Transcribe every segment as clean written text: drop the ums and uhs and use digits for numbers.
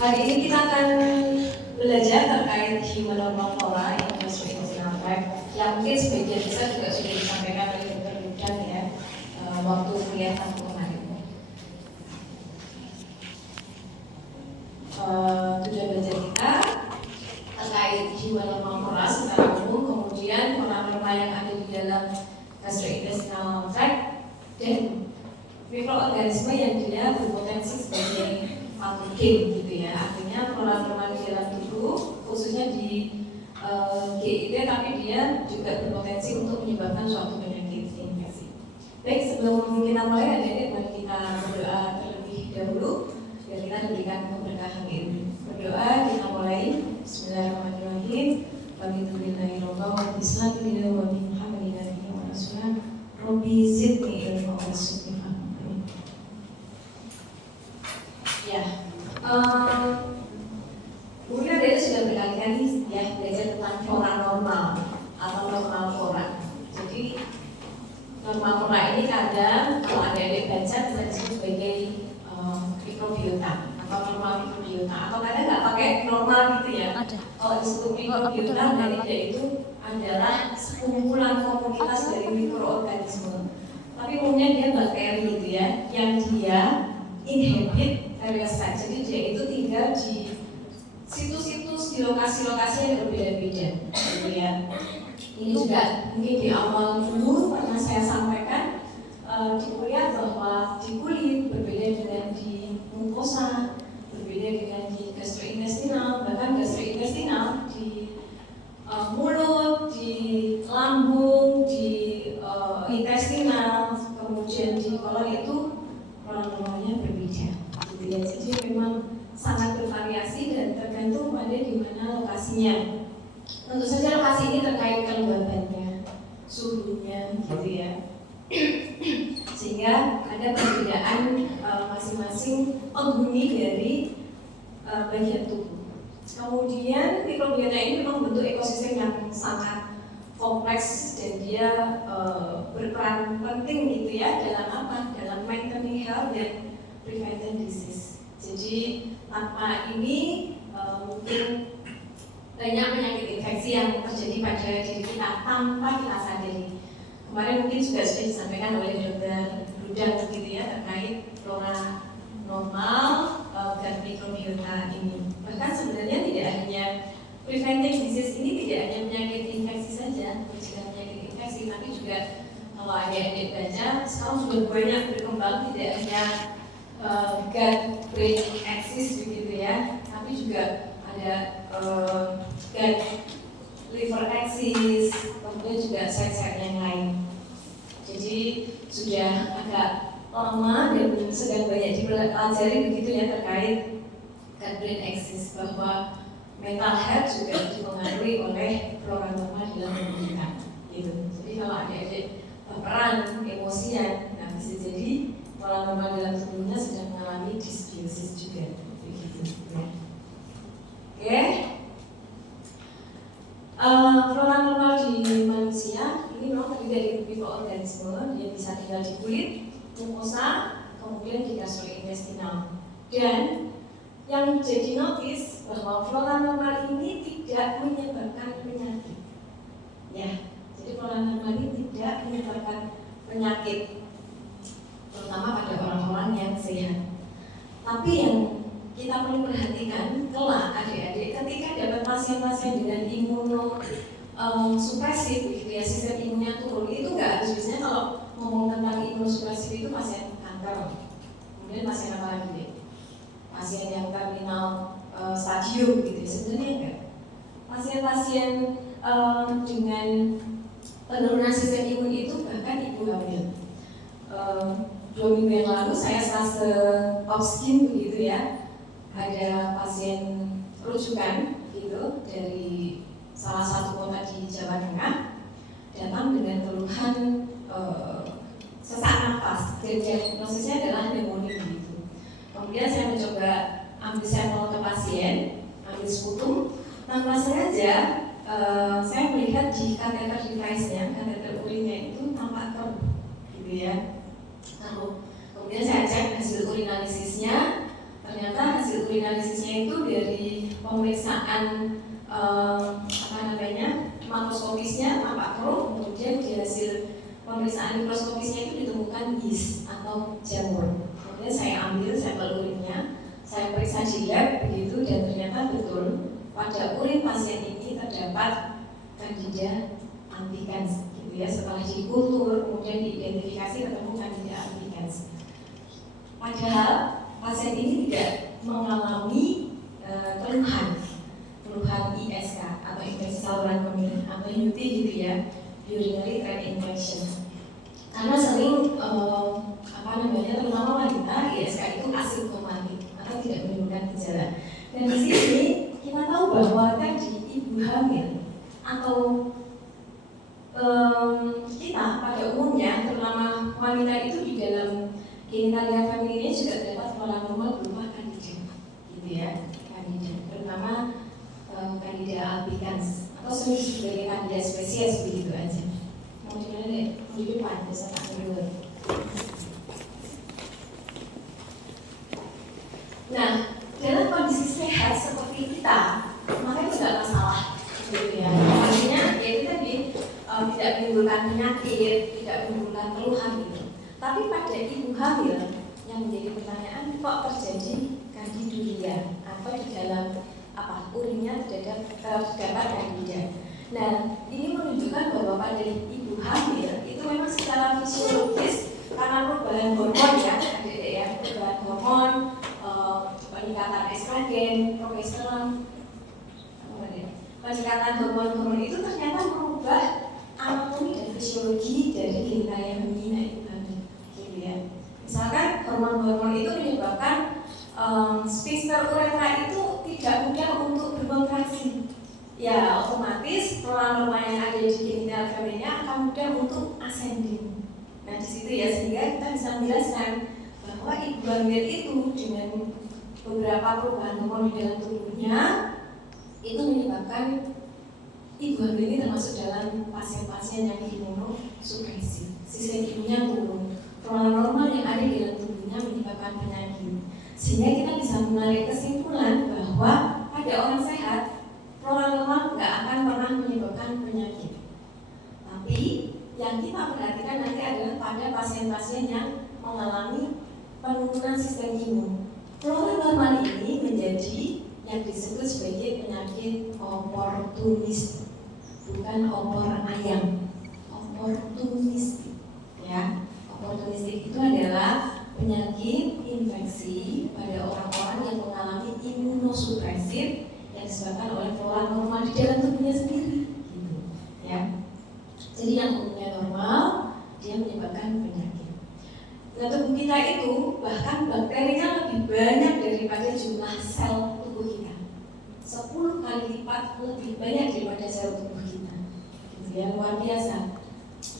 Hari ini kita akan belajar terkait human normal flora in gastrointestinal tract yang mungkin sebagian besar juga sudah disampaikan oleh Dr. Budan ya waktu kuliah tahun kemarin. Tujuan belajar kita terkait human normal flora secara umum, kemudian flora-flora yang ada di dalam gastrointestinal tract dan mikroorganisme yang dia berpotensi sebagai patogen gitu ya, artinya flora-flora di dalam tubuh khususnya di GIT, tapi dia juga berpotensi untuk menyebabkan suatu penyakit infeksi. Baik, sebelum kita mulai mari kita berdoa terlebih dahulu biar kita diberikan keberkahan ilmu. Berdoa kita mulai. Bismillahirrahmanirrahim. Alhamdulillahirobbil alamin. Bismillahirrahmanirrahim. Wa bi Muhammadin wa rasulih. Rabbi zidni ilma wa zidni fahma. Ya, mungkin Anda sudah berkali-kali ya belajar tentang flora normal atau normal flora. Jadi normal flora ini kadang kalau adik-adik baca bisa disebut sebagai mikrobiota atau normal mikrobiota, atau kadang nggak pakai normal gitu ya. Kalau disebut mikrobiota dari dia itu adalah sekumpulan komunitas dari mikroorganisme. Tapi umumnya dia bakteri gitu ya, yang dia inhabit parasite. Jadi dia itu tinggal di situs-situs, di lokasi-lokasi yang berbeda-beda gitu ya. Ini juga mungkin di awal dulu pernah saya sampaikan di kuliah bahwa di kulit berbeda dengan di mukosa, berbeda dengan di gastrointestinal, bahkan gastrointestinal di mulut, di lambung, di intestinal, kemudian di kolon itu orang-orangnya berbeda. Ya, jadi memang sangat bervariasi dan tergantung pada di mana lokasinya. Tentu saja lokasi ini terkait kelembabannya, suhunya, gitu ya. Sehingga ada perbedaan masing-masing penghuni dari bagian tubuh. Kemudian mikrobiota ini memang bentuk ekosistem yang sangat kompleks dan dia berperan penting gitu ya dalam apa? Dalam maintaining health dan preventing disease. Jadi tanpa ini mungkin banyak penyakit infeksi yang terjadi pada diri kita tanpa kita sadari. Kemarin mungkin sudah disampaikan oleh Dr. Budan gitu ya terkait flora normal dan mikrobiota ini. Bahkan sebenarnya tidak hanya preventing disease ini tidak hanya penyakit infeksi saja, mencegah penyakit infeksi, tapi juga kalau adik-adik baca sekarang sudah banyak berkembang tidak hanya gut-brain axis begitu ya, tapi juga ada gut-liver axis, kemudian juga sel-sel yang lain. Jadi sudah agak lama dan sedang banyak dipelajari begitu ya terkait gut-brain axis, bahwa mental health juga dipengaruhi oleh flora normal dalam tubuh kita. Gitu. Jadi kalau adik-adik berperan emosian, nah bisa jadi flora normal dalam tubuhnya sedang mengalami dysbiosis juga, begitu. Ya. Oke, flora normal di manusia ini memang terdiri dari mikroorganisme yang bisa tinggal di kulit, mukosa, kemudian di gastrointestinal. Dan yang jadi notice bahwa flora normal ini tidak menyebabkan penyakit. Ya, jadi flora normal ini tidak menyebabkan penyakit, terutama pada orang-orang yang sehat. Tapi yang kita perlu perhatikan kelak adik-adik ketika dapat pasien-pasien dengan imunosupresif begitu ya, sistem imunnya turun, itu nggak harus, biasanya kalau ngomong tentang imunosupresif itu pasien kanker, kemudian pasien apa lagi deh? Pasien yang terminal stadium gitu, sebenarnya enggak. Pasien-pasien dengan penurunan sistem imun itu bahkan ibu hamil. 2 minggu yang lalu saya stase Opskin begitu ya, ada pasien rujukan gitu dari salah satu kota di Jawa Tengah datang dengan keluhan sesak nafas, dan diagnosisnya adalah pneumonia begitu. Kemudian saya mencoba ambil sampel ke pasien, ambil sputum, tanpa sengaja saya melihat di kateter device-nya, kateter urinnya itu tampak keruh gitu ya. Lalu kemudian saya cek hasil urinalisisnya, ternyata hasil urinalisisnya itu dari pemeriksaan makroskopisnya tampak keruh, kemudian di hasil pemeriksaan mikroskopisnya itu ditemukan yeast atau jamur. Kemudian saya ambil sampel urinnya, saya periksa di lab begitu, dan ternyata betul pada urin pasien ini terdapat Candida albicans, gitu ya. Setelah dikultur kemudian diidentifikasi ketemu Candida albicans. Padahal pasien ini tidak mengalami keluhan ISK atau infeksi saluran kemih atau UT gitu ya, urinary tract infection. Karena sering terutama wanita, ISK itu asimptomatik atau tidak menimbulkan gejala. Dan di sini kita tahu bahwa tadi ibu hamil atau kita pada umumnya, terutama wanita itu di dalam genitalia femininnya juga terdapat pola normal berupa Candida, gitu ya, Candida, terutama Candida albicans atau sering sebagai Candida spesies begitu aja. Mau gimana deh? Mau di depan, biasa tak dulu. Nah, dalam kondisi sehat seperti kita, maka itu tidak masalah, gitu ya. Artinya, ya itu tadi tidak menimbulkan penyakit, tidak menimbulkan keluhan gitu. Tapi pada ibu hamil yang menjadi pertanyaan, kok terjadi kandiduria atau di dalam urinnya terdapat Candida. Nah, ini menunjukkan bahwa pada ibu hamil itu memang secara fisiologis karena perubahan hormon ya, adik-adik ya, perubahan hormon, peningkatan estrogen, progesteron, peningkatan hormon-hormon itu ternyata merubah anatomi dan fisiologi dari genitalia femina itu tadi, gitu ya. Misalkan hormon-hormon itu menyebabkan sphincter uretra itu tidak mudah untuk berkontraksi. Ya, otomatis norma yang ada di genital femina akan mudah untuk ascending. Nah, di situ ya, sehingga kita bisa menjelaskan bahwa ibu hamil itu dengan beberapa perubahan hormon di dalam tubuhnya itu menyebabkan ibu hamil ini termasuk dalam pasien-pasien yang imunosupresif. Sistem imunnya turun, normal yang ada di dalam tubuhnya menyebabkan penyakit. Sehingga kita bisa menarik kesimpulan bahwa pada orang sehat normal nggak akan pernah menyebabkan penyakit. Tapi yang kita perhatikan nanti adalah pada pasien-pasien yang mengalami penurunan sistem imun. Normal ini menjadi yang disebut sebagai penyakit oportunis, bukan opor ayam. Oportunis, ya. Oportunistik itu adalah penyakit infeksi pada orang-orang yang mengalami imunosupresif yang disebabkan oleh flora normal di dalam tubuhnya sendiri, gitu, ya. Jadi yang umumnya normal, dia menyebabkan penyakit. Nah, tubuh kita itu bahkan bakterinya lebih banyak daripada jumlah sel tubuh kita. 10 kali lipat lebih banyak daripada sel tubuh kita. Gitu ya, luar biasa.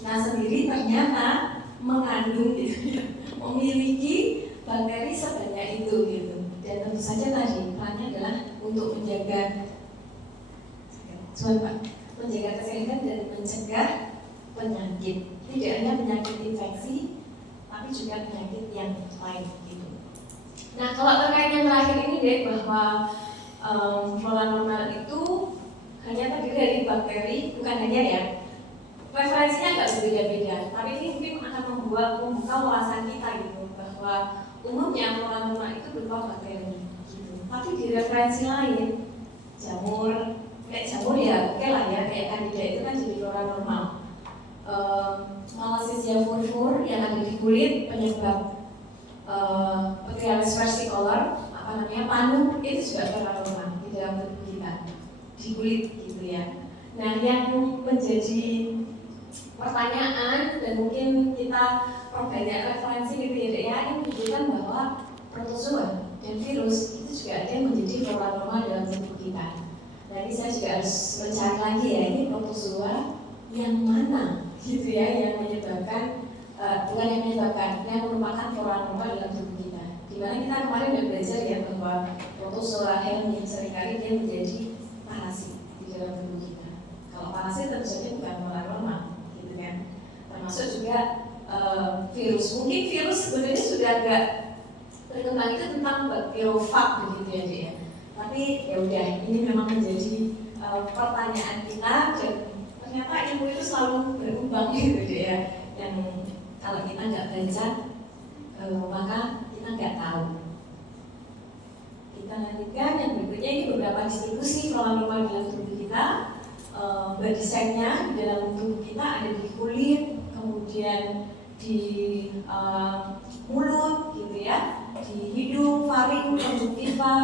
Nah, sendiri ternyata mengandung gitu ya, memiliki bakteri sebanyak itu gitu. Dan tentu saja tadi perannya adalah untuk menjaga kesehatan dan mencegah penyakit. Tidak hanya penyakit infeksi, tapi juga penyakit yang lain gitu. Nah, kalau terkait yang terakhir ini deh, bahwa flora normal itu hanya terdiri dari bakteri, bukan hanya ya. Referensinya agak berbeda-beda, tapi ini mungkin akan membuka wawasan kita gitu, bahwa umumnya flora normal itu berupa bakteri gitu. Tapi di referensi lain, jamur, kayak jamur ya oke lah ya, kayak Candida itu kan jadi flora normal. Malassezia furfur yang ada di kulit penyebab Pityrialis versicolor, panu, itu juga flora normal di dalam tubuh kita, di kulit gitu ya. Nah, yang menjadi pertanyaan dan mungkin kita perbanyak referensi gitu ya, ini menunjukkan bahwa protozoa dan virus itu juga ada yang menjadi flora normal dalam tubuh kita. Nah, ini saya juga harus mencari lagi ya, ini protozoa yang mana gitu ya, yang menyebabkan bukan yang menyebabkan, yang merupakan flora normal dalam tubuh kita. Dimana kita kemarin sudah belajar ya bahwa protozoa helminth seringkali dia menjadi parasit di dalam tubuh kita. Kalau parasit tentu saja bukan flora normal, gitu kan. Termasuk juga virus. Mungkin virus sebenarnya sudah agak berkembang itu tentang bacteriofag begitu ya Dek ya. Tapi ya udah, ini memang menjadi pertanyaan kita, dan ternyata ilmu itu selalu berkembang gitu Dek ya. Yang kalau kita nggak baca maka kita nggak tahu. Kita lanjutkan yang berikutnya, ini beberapa distribusi flora-flora dalam tubuh kita. Berdesainnya di dalam tubuh kita ada di kulit, kemudian di mulut gitu ya, di hidung, faring, konjungtiva,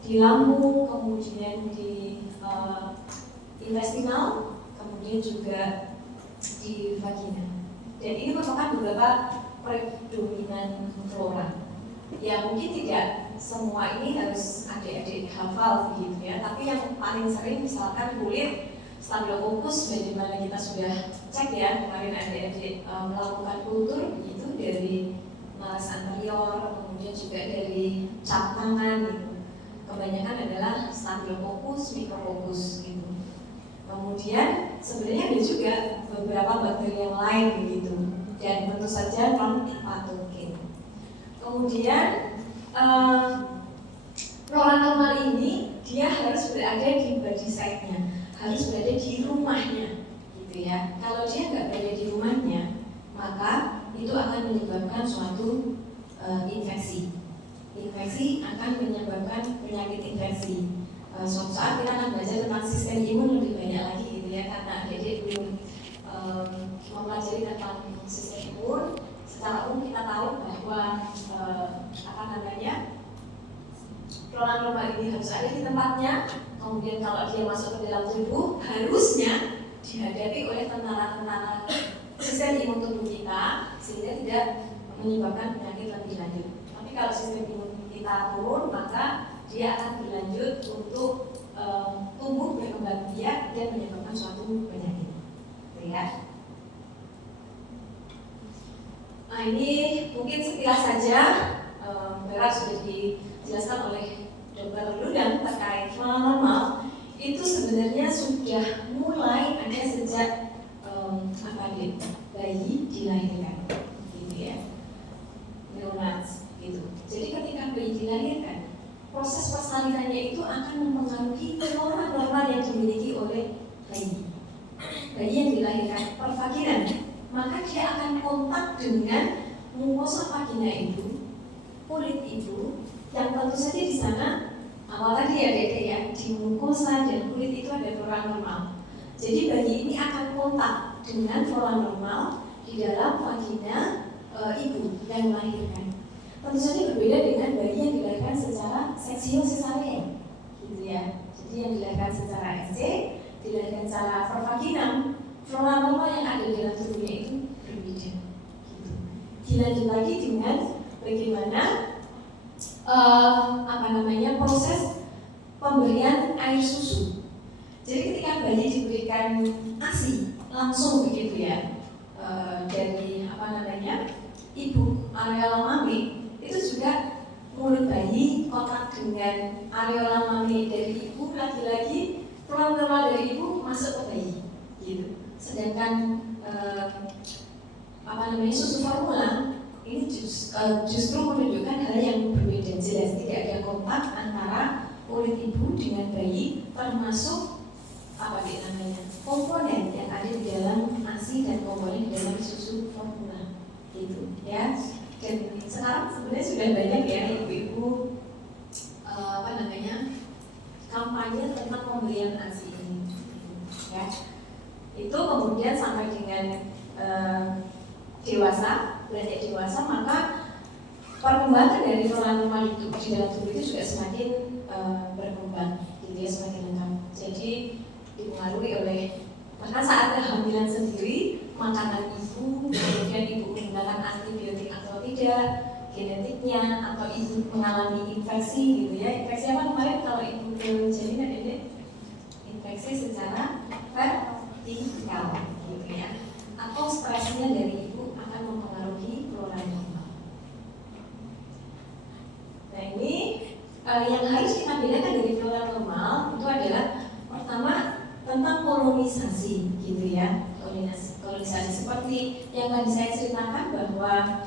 di lambung, kemudian di intestinal, kemudian juga di vagina. Dan ini merupakan beberapa predominan flora. Ya mungkin tidak semua ini harus adik-adik hafal gitu ya, tapi yang paling sering misalkan kulit, Staphylococcus, bagaimana kita sudah cek ya kemarin adik-adik melakukan kultur begitu dari naras anterior, kemudian juga dari cap tangan gitu. Kebanyakan adalah Staphylococcus, Micrococcus gitu. Kemudian sebenarnya ada juga beberapa bakteri yang lain begitu, dan tentu saja non patogen. Kemudian flora normal ini dia harus berada di body site-nya, harus berada di rumahnya gitu ya. Kalau dia nggak berada di rumahnya, maka itu akan menyebabkan suatu infeksi. Infeksi akan menyebabkan penyakit infeksi. Suatu saat kita akan belajar tentang sistem imun lebih banyak lagi gitu ya, karena adik-adik belum mempelajari tentang sistem imun. Secara umum kita tahu bahwa flora normal ini harus ada di tempatnya. Kemudian kalau dia masuk ke dalam tubuh, harusnya dihadapi oleh tentara-tentara sistem imun tubuh kita, sehingga tidak menyebabkan penyakit lebih lanjut. Tapi kalau sistem imun kita turun, maka dia akan berlanjut untuk tumbuh berkembang biak dan menyebabkan suatu penyakit. Lihat. Nah ini mungkin sekilas saja, berat sudah dijelaskan oleh Dr. Ludang terkait flora normal. Itu sebenarnya sudah mulai ada sejak bayi dilahirkan, gitu ya, neonates, gitu. Jadi ketika bayi dilahirkan, proses persalinannya itu akan mempengaruhi flora normal yang dimiliki oleh bayi. Bayi yang dilahirkan pervaginan, maka dia akan kontak dengan mukosa vagina itu, kulit itu, yang tentu saja di sana awal tadi ya Dede ya, di mukosa dan kulit itu ada flora normal. Jadi bayi ini akan kontak dengan flora normal di dalam vagina ibu yang melahirkan. Tentu saja berbeda dengan bayi yang dilahirkan secara seksio sesarien, gitu ya. Jadi yang dilahirkan secara SC, dilahirkan secara pervaginam, flora normal yang ada di dalam tubuhnya itu berbeda. Gitu. Dilanjut lagi dengan bagaimana proses pemberian air susu. Jadi ketika bayi diberikan ASI langsung begitu ya, dari ibu areola mami, itu juga mulut bayi kontak dengan areola mami dari ibu, lagi-lagi flora normal dari ibu masuk ke bayi, gitu. Sedangkan susu formula ini justru menunjukkan hal yang berbeda, jelas tidak ada kontak antara kulit ibu dengan bayi, termasuk komponen yang ada di dalam ASI dan komponen di dalam susu formula, gitu ya. Dan sekarang sebenarnya sudah banyak ya ibu-ibu kampanye tentang pemberian ASI ini, ya. Itu kemudian sampai dengan dewasa, beranjak dewasa, maka perkembangan dari flora normal itu di dalam tubuh itu juga semakin berkembang, gitu ya, semakin lengkap. Jadi dipengaruhi oleh bahkan saat kehamilan sendiri, makanan ibu, kemudian ibu menggunakan antibiotik atau tidak, genetiknya, atau ibu mengalami infeksi, gitu ya. Infeksi apa kemarin kalau ibu berjalan ada infeksi secara vertikal, gitu ya. Atau stresnya dari ibu akan mempengaruhi flora normal. Nah ini yang harus kita bedakan dari flora normal itu adalah pertama tentang kolonisasi, gitu ya. Kolonisasi seperti yang tadi saya ceritakan bahwa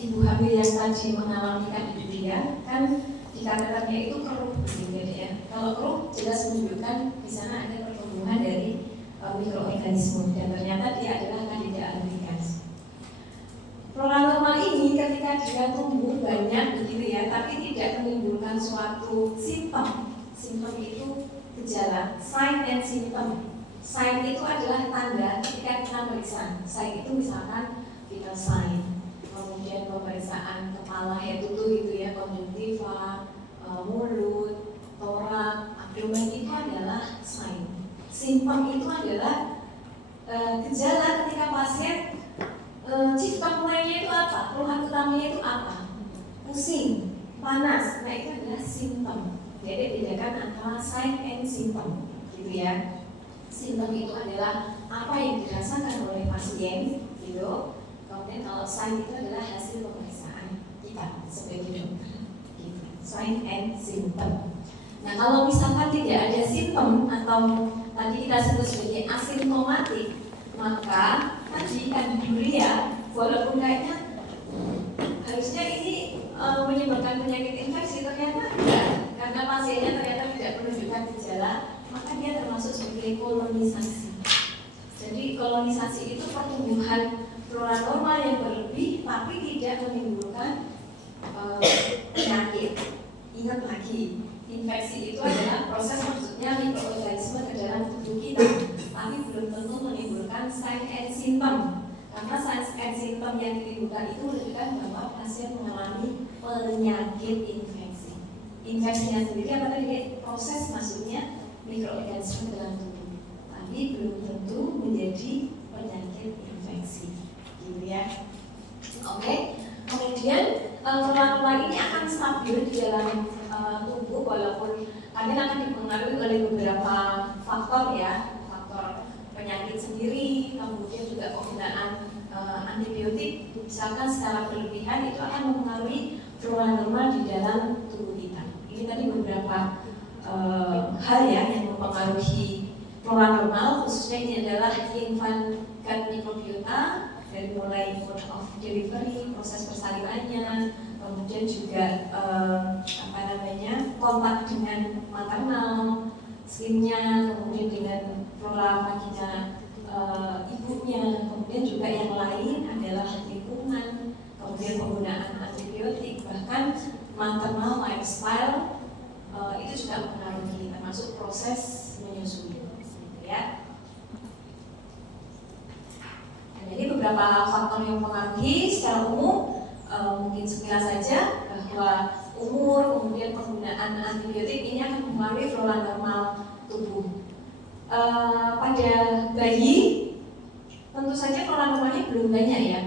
ibu hamil yang tadi mengalami kadidia kan dikatakannya itu keruh gitu ya. Kalau keruh jelas menunjukkan di sana ada pertumbuhan dari mikroorganisme dan ternyata dia adalah Candida albicans. Flora normal ini ketika dia tumbuh banyak begitu ya, tapi tidak menimbulkan suatu simptom. Simptom itu gejala, sign and symptom. Sign itu adalah tanda ketika kita periksa. Sign itu misalkan vital sign, kemudian pemeriksaan kepala head to toe gitu ya, konjungtiva, mulut, torak, abdomen itu adalah sign. Simptom itu adalah gejala ketika pasien cipta mulainya itu apa? Keluhan utamanya itu apa? Pusing, panas. Nah itu adalah simptom. Jadi bedakan antara sign and symptom, gitu ya. Simptom itu adalah apa yang dirasakan oleh pasien, gitu. Kemudian kalau sign itu adalah hasil pemeriksaan kita sebagai dokter, gitu. Sign and symptom. Nah kalau misalkan tidak ada simptom atau tadi kita sebut sebagai asimptomatik, maka tadi kandiduria walaupun kayaknya harusnya ini menyebabkan penyakit infeksi, ternyata tidak, karena pasiennya ternyata tidak menunjukkan gejala, maka dia termasuk sebagai kolonisasi. Jadi kolonisasi itu pertumbuhan flora normal yang berlebih tapi tidak menimbulkan penyakit. Ingat lagi, infeksi itu adalah proses maksudnya mikroorganisme ke dalam tubuh kita, tapi belum tentu menimbulkan sign and symptom. Karena sign and symptom yang ditimbulkan itu menunjukkan bahwa pasien mengalami penyakit infeksi. Infeksinya sendiri apa tadi? Proses masuknya mikroorganisme ke dalam tubuh, tapi belum tentu menjadi penyakit infeksi, gitu ya. Oke. Kemudian flora ini akan stabil di dalam tubuh walaupun kalian akan dipengaruhi oleh beberapa faktor ya, faktor penyakit sendiri, kemudian juga penggunaan antibiotik misalkan secara berlebihan itu akan mempengaruhi flora normal di dalam tubuh kita. Ini tadi beberapa hal ya yang mempengaruhi flora normal, khususnya ini adalah infant gut microbiota dari mulai mode of delivery, proses persalinannya, kemudian juga kontak dengan maternal, skinnya, kemudian dengan flora vagina ibunya, kemudian juga yang lain adalah lingkungan, kemudian penggunaan antibiotik, bahkan maternal lifestyle itu juga mempengaruhi, termasuk proses menyusui, ya. Jadi beberapa faktor yang mempengaruhi secara umum mungkin sekilas saja bahwa umur, kemudian penggunaan antibiotik ini akan mempengaruhi flora normal tubuh. Pada bayi tentu saja flora normalnya belum banyak ya,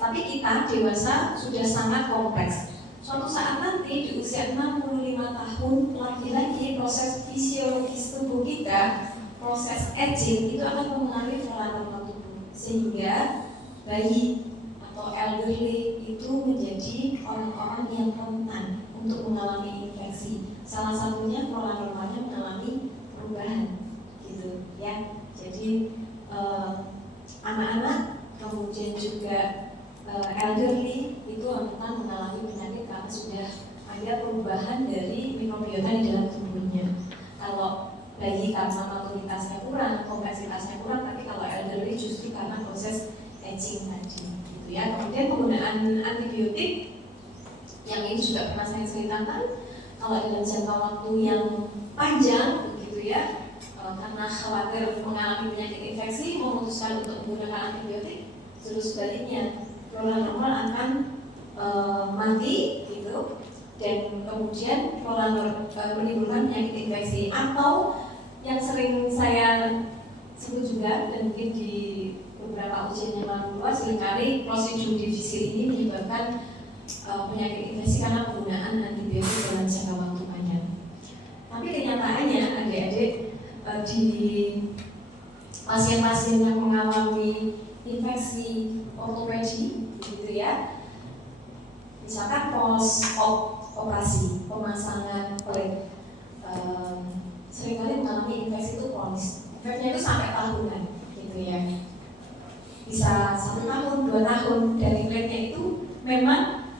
tapi kita dewasa sudah sangat kompleks. Suatu saat nanti di usia 65 tahun lagi-lagi proses fisiologis tubuh kita, proses aging itu akan mempengaruhi flora normal tubuh. Sehingga bayi atau elderly itu menjadi orang-orang yang rentan untuk mengalami infeksi. Salah satunya flora normalnya mengalami perubahan, gitu ya. Jadi anak-anak kemudian juga elderly itu rentan mengalami penyakit karena sudah ada perubahan dari mikrobiota di dalam tubuhnya. Kalau bayi karena maturitasnya kurang, kompleksitasnya kurang, tapi kalau elderly justru karena proses aging tadi, gitu ya. Kemudian penggunaan antibiotik yang ini juga pernah saya ceritakan, kalau dalam jangka waktu yang panjang, begitu ya, karena khawatir mengalami penyakit infeksi, memutuskan untuk menggunakan antibiotik, terus sebaliknya flora normal akan mati, gitu. Dan kemudian flora menimbulkan penyakit infeksi, atau yang sering saya sebut juga dan mungkin di beberapa ujian yang lalu seringkali prosedur divisir ini menyebabkan penyakit infeksi karena penggunaan antibiotik dalam jangka waktu panjang. Tapi kenyataannya adik-adik di pasien-pasien yang mengalami infeksi ortopedi, gitu ya, misalkan post-op operasi pemasangan plate, seringkali mengalami infeksi itu kronis. Efeknya itu sampai tahunan, gitu ya. Bisa 1 tahun, 2 tahun, dan plate-nya itu memang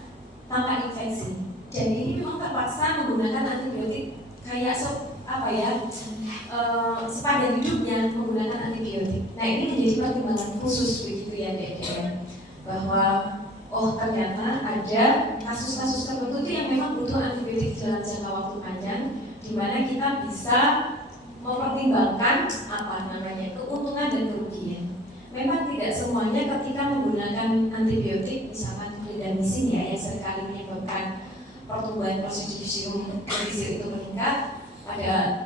oh ternyata ada kasus-kasus tertentu itu yang memang butuh antibiotik dalam jangka waktu panjang, di mana kita bisa mempertimbangkan keuntungan dan kerugian. Memang tidak semuanya ketika menggunakan antibiotik, misalkan clindamycin ya, yang seringkali menyebabkan pertumbuhan Clostridium difficile itu meningkat,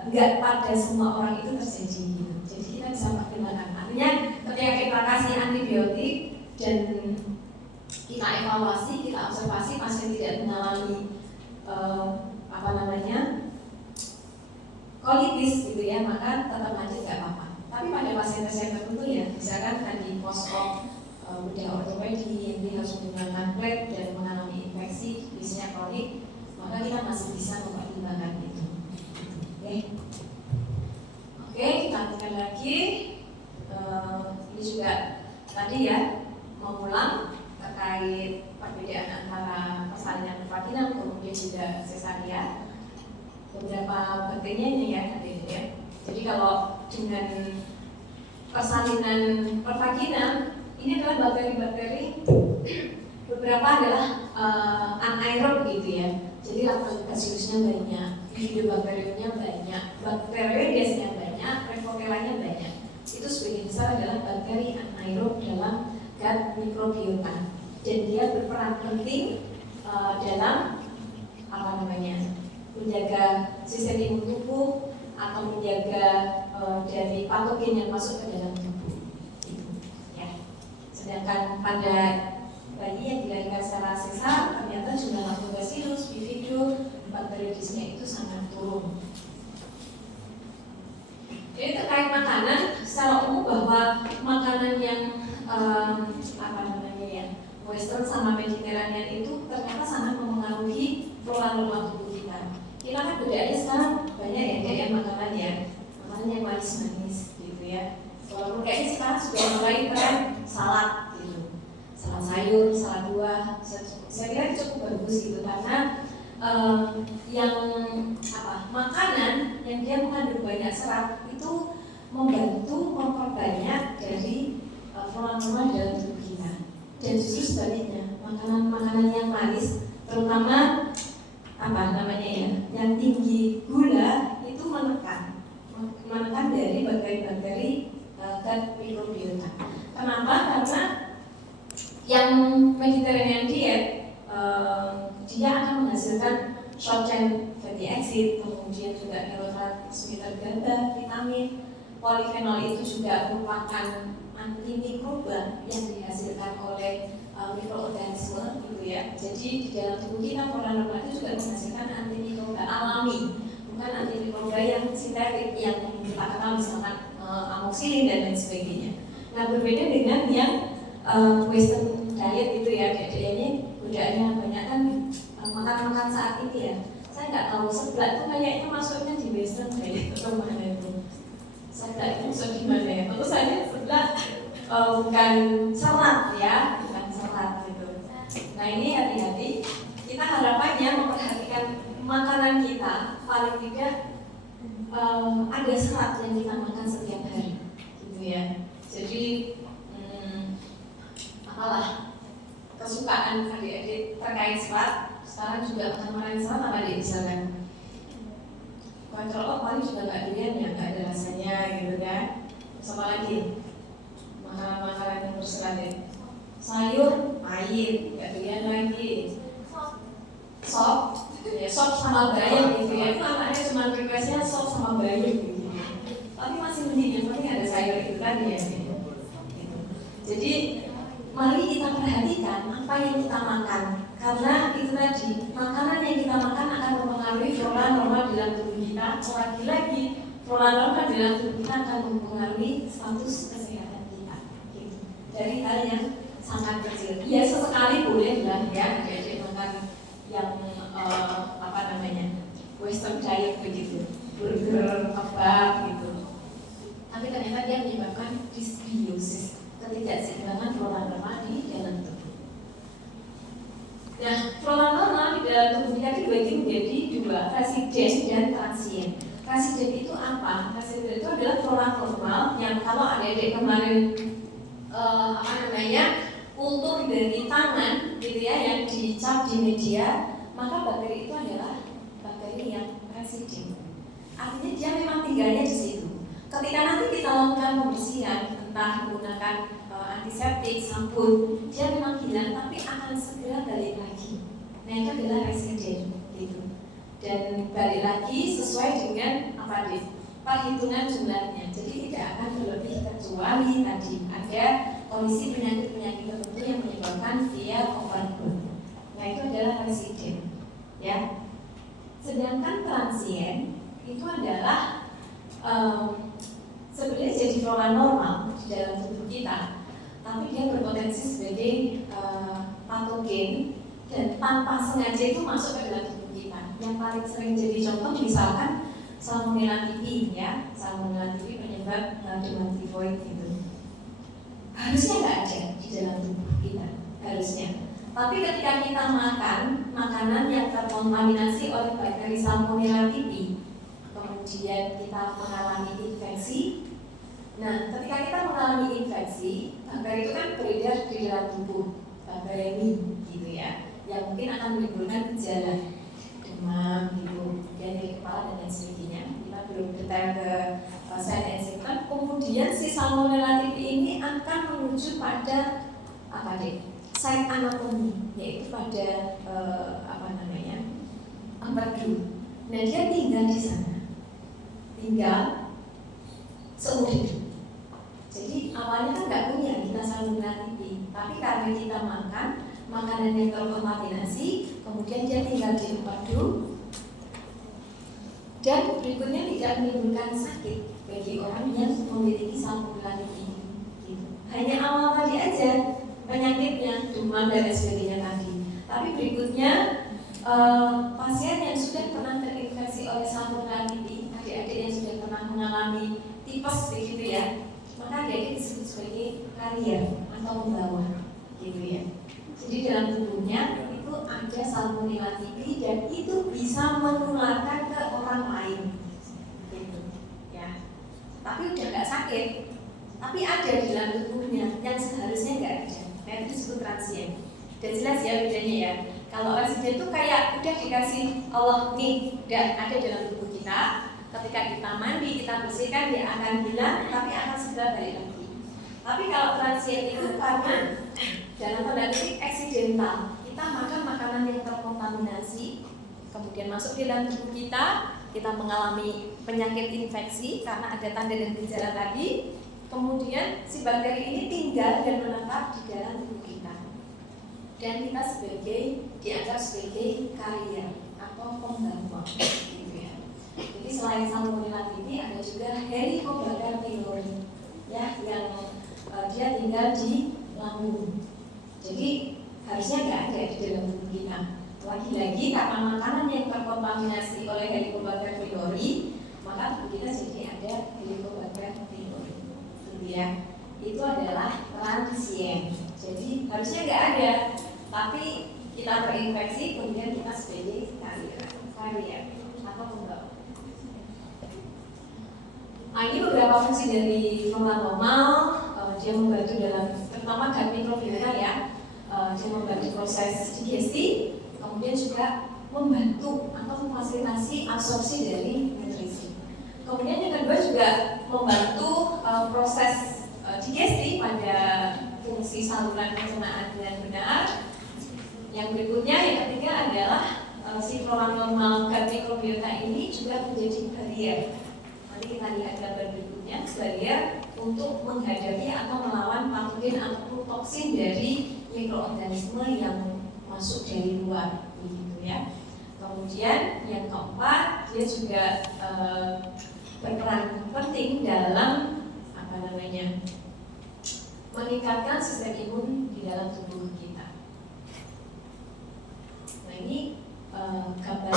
enggak pada semua orang itu terjadi. Jadi kita bisa mempertimbangkan. Artinya ketika kita kasih antibiotik dan kita evaluasi, kita observasi pasien tidak mengalami kolitis gitu ya, maka tetap lanjut nggak apa-apa. Tapi pada pasien-pasien tertentu ya, misalkan tadi post-op bedah ortopedi yang dia harus menggunakan plate dan mengalami infeksi, biasanya kronik, maka kita masih bisa mempertimbangkan itu. Oke, kita lanjutkan lagi. Ini juga tadi ya, mengulang terkait perbedaan antara persalinan vaginal kemudian juga cesaria. Beberapa pentingnya ini ya, jadi kalau dengan persalinan pervaginal ini adalah bakteri-bakteri, beberapa adalah anaerob gitu ya. Jadi lactobacillusnya banyak, bifidobacteriumnya banyak, Bacteroides-nya banyak, Rhizopelanya banyak. Itu sebagian besar adalah bakteri anaerob dalam gut microbiota. Dan dia berperan penting dalam menjaga sistem imun tubuh atau menjaga dari patogen yang masuk ke dalam tubuh. Ya. Sedangkan pada bayi yang dilahirkan secara sesar, ternyata jumlah lactobacillus, bifido, Bacteroidesnya itu sangat turun. Jadi terkait makanan, secara umum bahwa makanan yang Western sama Mediterranean itu ternyata sangat mempengaruhi flora normal tubuh kita. Kita kan bedaannya sekarang banyak ya makanan yang manis-manis gitu ya. Walaupun kayaknya sekarang sudah mulai tren salad gitu, salad sayur, salad buah. Saya kira cukup bagus gitu karena makanan yang dia mengandung banyak serat itu membantu memperbanyak dari flora normal dalam tubuh kita. Dan justru sebaliknya, makanan-makanan yang manis, terutama yang tinggi gula itu menekan dari bakteri-bakteri gut microbiota. Kenapa? Karena yang Mediterranean diet dia akan menghasilkan short chain fatty acid, kemudian juga neurotransmitter GABA, vitamin, polifenol itu juga merupakan antimikroba yang dihasilkan oleh mikroorganisme gitu ya. Jadi di dalam tubuh kita flora normal itu juga menghasilkan antimikroba alami, bukan antimikroba yang sintetik yang kita kenal misalkan amoxicillin dan lain sebagainya. Nah berbeda dengan yang Western diet gitu ya, ini godaannya banyak kan makan-makan saat ini ya. Saya nggak tahu seblak itu kayaknya masuknya di Western diet atau mana itu. Seblak itu masuk di mana ya? Tentu saja seblak bukan serat ya, bukan serat gitu. Nah ini hati-hati. Kita harapannya memperhatikan makanan kita paling tidak ada serat yang kita makan setiap hari, gitu ya. Jadi kesukaan adik-adik terkait serat. Sekarang juga makan serat apa adik misalkan? Kontrol paling juga nggak doyan ya, nggak ada rasanya gitu kan. Sama lagi makanan-makanan yang berserat ya. Sayur pahit, nggak doyan lagi. Sop, ya sop sama bayam gitu ya. Itu anaknya cuma requestnya sop sama bayam gitu. Tapi masih mending, yang penting ada sayur itu tadi ya. Gitu. Jadi mari kita perhatikan apa yang kita makan, karena itu tadi makanan yang kita makan akan mempengaruhi flora normal dalam tubuh kita. Lagi-lagi flora normal dalam tubuh kita akan mempengaruhi status kesehatan kita. Gitu. Dari hal yang sangat kecil. Ya sesekali boleh lah ya, adik-adik makan yang Western diet begitu, burger, kebab gitu. Tapi ternyata dia menyebabkan dysbiosis, ketidakseimbangan flora normal di dalam tubuh. Nah, flora normal di dalam tubuh kita dibagi menjadi dua, residen dan transient. Residen itu apa? Residen itu adalah flora normal yang kalau adik-adik kemarin kultur dari tangan gitu dicap di media, maka bakteri itu adalah bakteri yang resident. Artinya dia memang tinggalnya di situ. Ketika nanti kita lakukan pembersihan, entah menggunakan antiseptik, sabun, dia memang hilang, tapi akan segera balik lagi. Nah itu adalah resident, gitu. Dan balik lagi sesuai dengan perhitungan jumlahnya. Jadi tidak akan berlebih kecuali tadi ada kondisi penyakit-penyakit tertentu yang menyebabkan dia overgrowth. Nah itu adalah resident, ya. Sedangkan transient itu adalah sebenarnya jadi flora normal di dalam tubuh kita, tapi dia berpotensi sebagai patogen dan tanpa sengaja itu masuk ke dalam tubuh kita. Yang paling sering jadi contoh misalkan Salmonella typhi, ya, Salmonella typhi penyebab demam tifoid itu harusnya nggak ada di dalam tubuh kita, harusnya. Tapi ketika kita makan makanan yang terkontaminasi oleh bakteri Salmonella typhi, kemudian kita mengalami infeksi. Nah, ketika kita mengalami infeksi, bakteri itu kan beredar di dalam tubuh, bakteri gitu ya, yang mungkin akan menimbulkan gejala demam gitu, nyeri kepala dan lain sebagainya. Kita belum detail ke sign and symptom. Kemudian si Salmonella typhi ini akan menuju pada site anatomi, yaitu pada empedu. Nah dia tinggal di sana, tinggal seumur hidup. Jadi awalnya kan nggak punya kita Salmonella typhi, tapi karena kita makan makanan yang terkontaminasi, kemudian dia tinggal di empedu dan berikutnya tidak menimbulkan sakit bagi orang yang memiliki Salmonella typhi. Gitu. Hanya awal tadi aja penyakitnya, demam dan lain sebagainya tadi. Tapi berikutnya pasien yang sudah pernah terinfeksi oleh Salmonella typhi, adik-adik yang sudah pernah mengalami tipes begitu ya, maka adik-adik disebut sebagai karier atau pembawa, gitu ya. Jadi dalam tubuhnya itu ada Salmonella typhi dan itu bisa menularkan ke orang lain, gitu ya. Tapi udah nggak sakit, tapi ada di dalam tubuhnya yang seharusnya nggak ada. Nah itu disebut transient. Dan jelas ya bedanya ya. Kalau resident itu kayak udah dikasih Allah nih, udah ada dalam tubuh kita. Ketika kita mandi, kita bersihkan, dia akan hilang, tapi akan segera balik lagi. Tapi kalau transient itu karena dalam tanda kutip accidental, kita makan makanan yang terkontaminasi, kemudian masuk di dalam tubuh kita mengalami penyakit infeksi karena ada tanda dan gejala tadi. Kemudian si bakteri ini tinggal dan menetap di dalam tubuh kita, dan kita dianggap sebagai karier atau pembawa, gitu ya. Jadi selain Salmonella typhi ada juga Helicobacter pylori, ya, yang dia tinggal di lambung. Jadi harusnya nggak ada di dalam tubuh kita. Lagi-lagi karena makanan yang terkontaminasi oleh Helicobacter pylori, maka tubuh kita jadi ada Helicobacter pylori. Ya, itu adalah transient. Jadi harusnya nggak ada, tapi kita terinfeksi, kemudian kita sebagai karier atau pembawa. Nah, ini beberapa fungsi dari flora normal. Dia membantu dalam, terutama gut microbiota ya. Dia membantu proses digesti, kemudian juga membantu atau memfasilitasi absorpsi dari nutrisi. Kemudian yang kedua juga membantu proses digesti pada fungsi saluran pencernaan dengan benar. Yang berikutnya, yang ketiga adalah si flora normal gut microbiota ini juga menjadi barrier. Nanti kita lihat gambar berikutnya, barrier untuk menghadapi atau melawan patogen ataupun toksin dari mikroorganisme yang masuk dari luar, begitu ya. Kemudian yang keempat, dia juga berperan penting dalam meningkatkan sistem imun di dalam tubuh kita. Nah ini gambar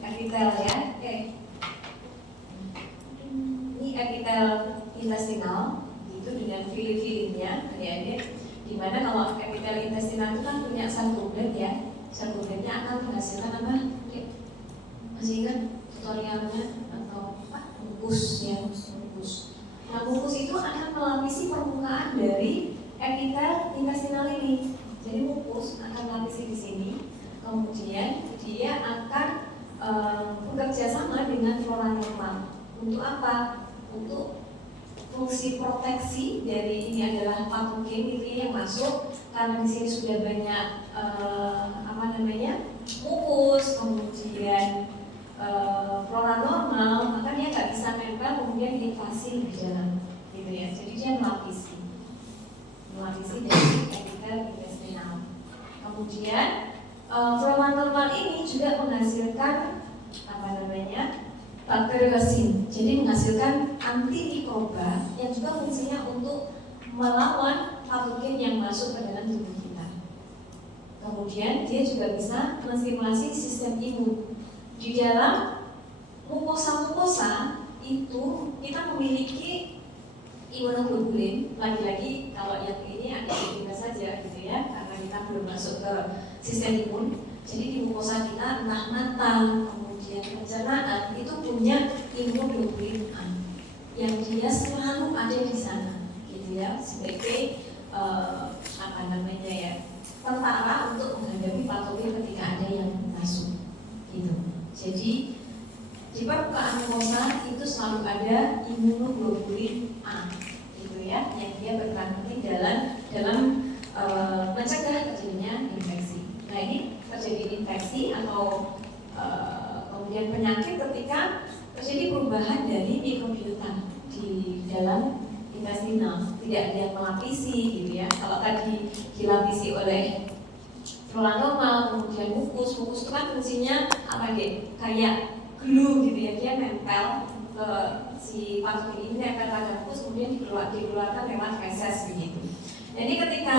epitel ya. Ini epitel intestinal itu dengan fili-filinya, adik-adik. Dimana kalau epitel intestinal itu kan punya sel kublet ya. Sel kubletnya akan menghasilkan apa? Masih ingat tutorialnya atau apa? Mukus ya, mukus. Nah, mukus itu akan melapisi permukaan dari epitel intestinal ini. Jadi mukus akan melapisi di sini. dia akan bekerja sama dengan flora normal. Untuk apa? Untuk fungsi proteksi dari ini adalah patogen gitu yang masuk, karena di sini sudah banyak mukus, kemudian flora normal, maka dia nggak bisa nempel, kemudian invasi lebih dalam gitu ya. Jadi dia melapisi dari epithel intestinal. Kemudian flora normal ini juga menghasilkan bakteriosin, jadi menghasilkan antimikroba yang juga fungsinya untuk melawan patogen yang masuk ke dalam tubuh kita. Kemudian dia juga bisa menstimulasi sistem imun. Di dalam mukosa-mukosa itu kita memiliki imunoglobulin. Lagi-lagi kalau yang ini adik-adik kita saja gitu ya, karena kita belum masuk ke sistem imun. Jadi di mukosa kita entah mata, kemudian pencernaan itu punya imunoglobulin A yang dia selalu ada di sana, gitu ya, sebagai tentara untuk menghadapi patogen ketika ada yang masuk, gitu. Jadi di permukaan mukosa itu selalu ada imunoglobulin A, gitu ya, yang dia berperan penting dalam mencegah terjadinya infeksi. Nah ini terjadi infeksi atau kemudian penyakit ketika terjadi perubahan dari mikrobiota di dalam intestinal, tidak ada yang melapisi gitu ya. Kalau tadi dilapisi oleh flora normal, kemudian mukus itu kan fungsinya apa dia? Kayak glue gitu ya, dia nempel ke si patogen ini, nempel pada mukus, kemudian dikeluarkan lewat feses begitu. Jadi ketika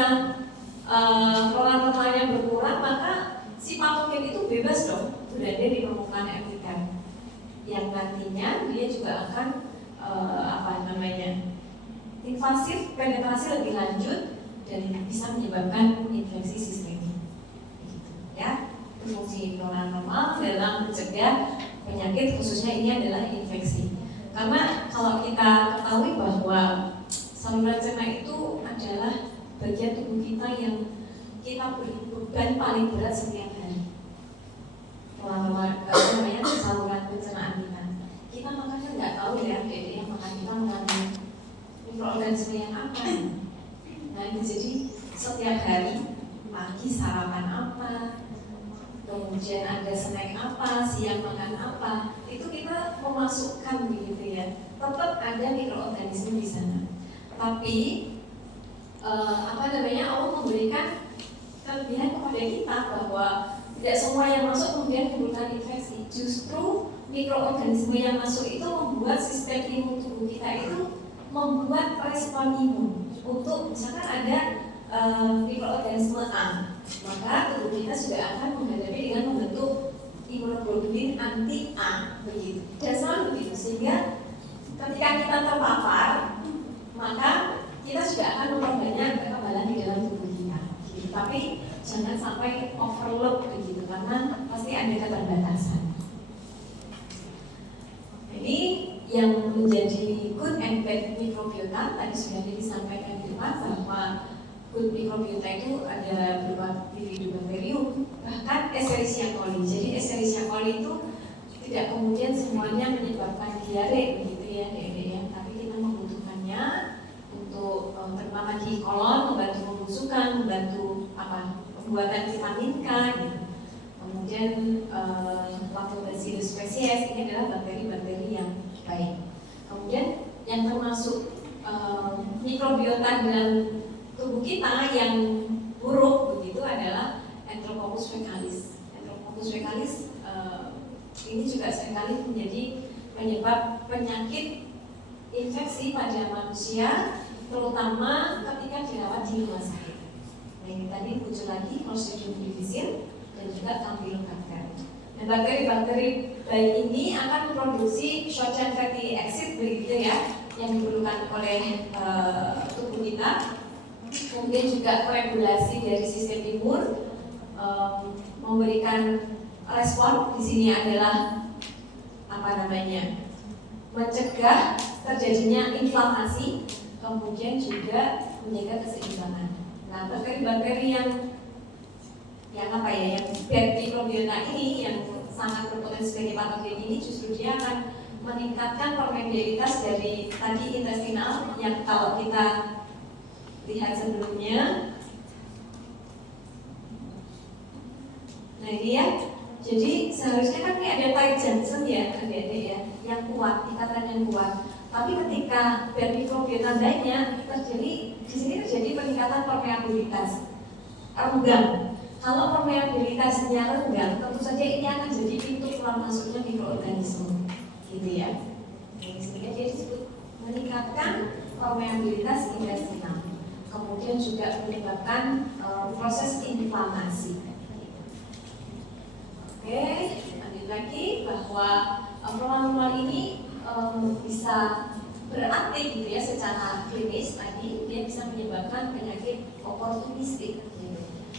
flora normalnya berkurang, maka si patogen itu bebas dong berada di permukaan epithel, yang nantinya dia juga akan invasif, penetrasi lebih lanjut dan bisa menyebabkan infeksi sistemik. Ya, fungsi flora normal dalam mencegah penyakit, khususnya ini adalah infeksi. Karena kalau kita ketahui bahwa saluran cerna itu adalah bagian tubuh kita yang kita beri beban paling berat setiap hari. Saluran pencernaan kita. Kita makan kan nggak tahu ya, yang makan kita mengandung mikroorganisme yang apa. Nah, jadi setiap hari pagi sarapan apa, kemudian ada snack apa, siang makan apa, itu kita memasukkan begitu ya. Tetap ada mikroorganisme di sana. Tapi Allah memberikan kelebihan kepada kita bahwa tidak semua yang masuk kemudian menimbulkan infeksi. Justru mikroorganisme yang masuk itu membuat sistem imun tubuh kita itu membuat respon imun untuk misalkan ada mikroorganisme A, maka tubuh kita sudah akan menghadapi dengan membentuk imunoglobulin anti A begitu. Dan selalu begitu, sehingga ketika kita terpapar, maka kita juga akan memperbanyak kekebalan di dalam tubuh kita. Gitu. Tapi jangan sampai overload begitu, karena pasti ada keterbatasan. Ini yang menjadi good and bad microbiota tadi sudah disampaikan di depan bahwa good microbiota itu ada berupa bifidobacterium, bahkan Escherichia coli. Jadi Escherichia coli itu tidak kemudian semuanya menyebabkan diare begitu ya, tapi kita membutuhkannya untuk terutama di kolon, membantu pembusukan, membantu pembuatan vitamin K gitu. Kemudian Lactobacillus species ini adalah bakteri-bakteri yang baik. Kemudian yang termasuk mikrobiota dalam tubuh kita yang buruk begitu adalah Enterococcus fecalis. Enterococcus fecalis ini juga seringkali menjadi penyebab penyakit infeksi pada manusia, terutama ketika dirawat di rumah sakit. Nah, ini tadi muncul lagi Clostridium difficile dan juga Campylobacter. Nah, bakteri-bakteri baik ini akan memproduksi short chain fatty acid begitu ya, yang diperlukan oleh tubuh kita. Kemudian juga regulasi dari sistem imun, memberikan respon. Di sini adalah mencegah terjadinya inflamasi, kemudian juga menjaga keseimbangan. Nah, bakteri-bakteri yang apa ya, yang bad microbiota ini yang sangat berpotensi sebagai patogen ini justru dia akan meningkatkan permeabilitas dari tadi intestinal yang kalau kita lihat sebelumnya. Nah ini ya, jadi seharusnya kan ini ada tight junction ya adik-adik ya, yang kuat, ikatan yang kuat. Tapi ketika bad microbiota banyak terjadi, di sini terjadi peningkatan permeabilitas renggang. Kalau permeabilitasnya renggang, tentu saja ini akan jadi pintu keluar masuknya mikroorganisme, gitu ya. Sehingga dia disebut meningkatkan permeabilitas intestinal. Kemudian juga menyebabkan proses inflamasi. Oke, lanjut lagi bahwa flora normal ini bisa beraktif gitu ya secara klinis tadi, dia bisa menyebabkan penyakit oportunistik.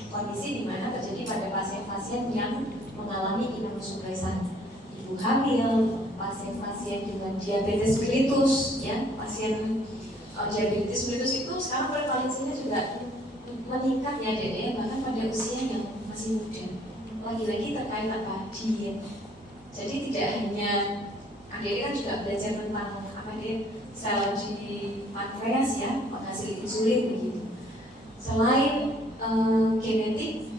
Kondisi di mana terjadi pada pasien-pasien yang mengalami imunosupresan, ibu hamil, pasien-pasien dengan diabetes mellitus, ya, pasien diabetes mellitus itu sekarang prevalensinya juga meningkat ya dek, bahkan pada usia yang masih muda. Lagi-lagi terkait apa diet. Jadi tidak hanya adik kan juga belajar tentang apa dia sel di pankreas ya, penghasil insulin begitu. Selain genetik,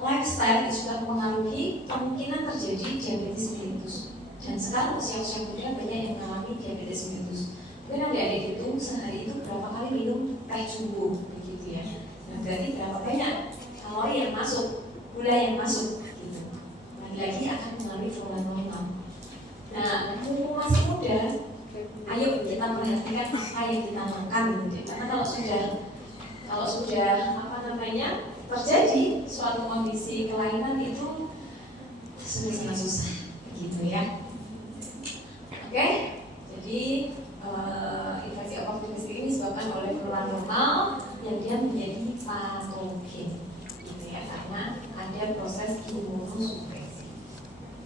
lifestyle juga mempengaruhi kemungkinan terjadi diabetes mellitus. Dan sekarang usia-usia muda banyak yang mengalami diabetes mellitus. Mungkin adik-adik itu sehari itu berapa kali minum teh jumbo begitu ya. Nah berarti berapa banyak kalori yang masuk, gula yang masuk gitu. Lagi-lagi akan mengalami flora normal. Nah, mumpung masih muda, ayo kita perhatikan apa yang kita makan gitu. Karena kalau sudah apa namanya terjadi suatu kondisi kelainan itu sangat susah gitu ya. Oke, jadi infeksi oportunistik ini disebabkan oleh flora normal yang dia menjadi patogen gitu ya, karena ada proses imunosupresi.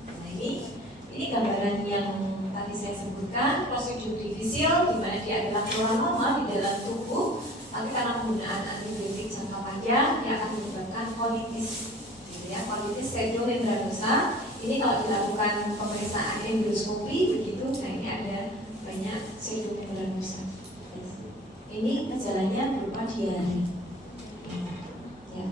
Nah ini gambaran yang tadi saya sebutkan, prosedur divisil di mana dia adalah flora normal di dalam tubuh. Tapi karena penggunaan antibiotik jangka panjang dia akan menyebabkan kolitis, gitu ya, kolitis pseudomembranosa. Ini kalau dilakukan pemeriksaan endoskopi begitu, nah ini ada banyak pseudomembranosa. Ini gejalanya berupa diare. Ya.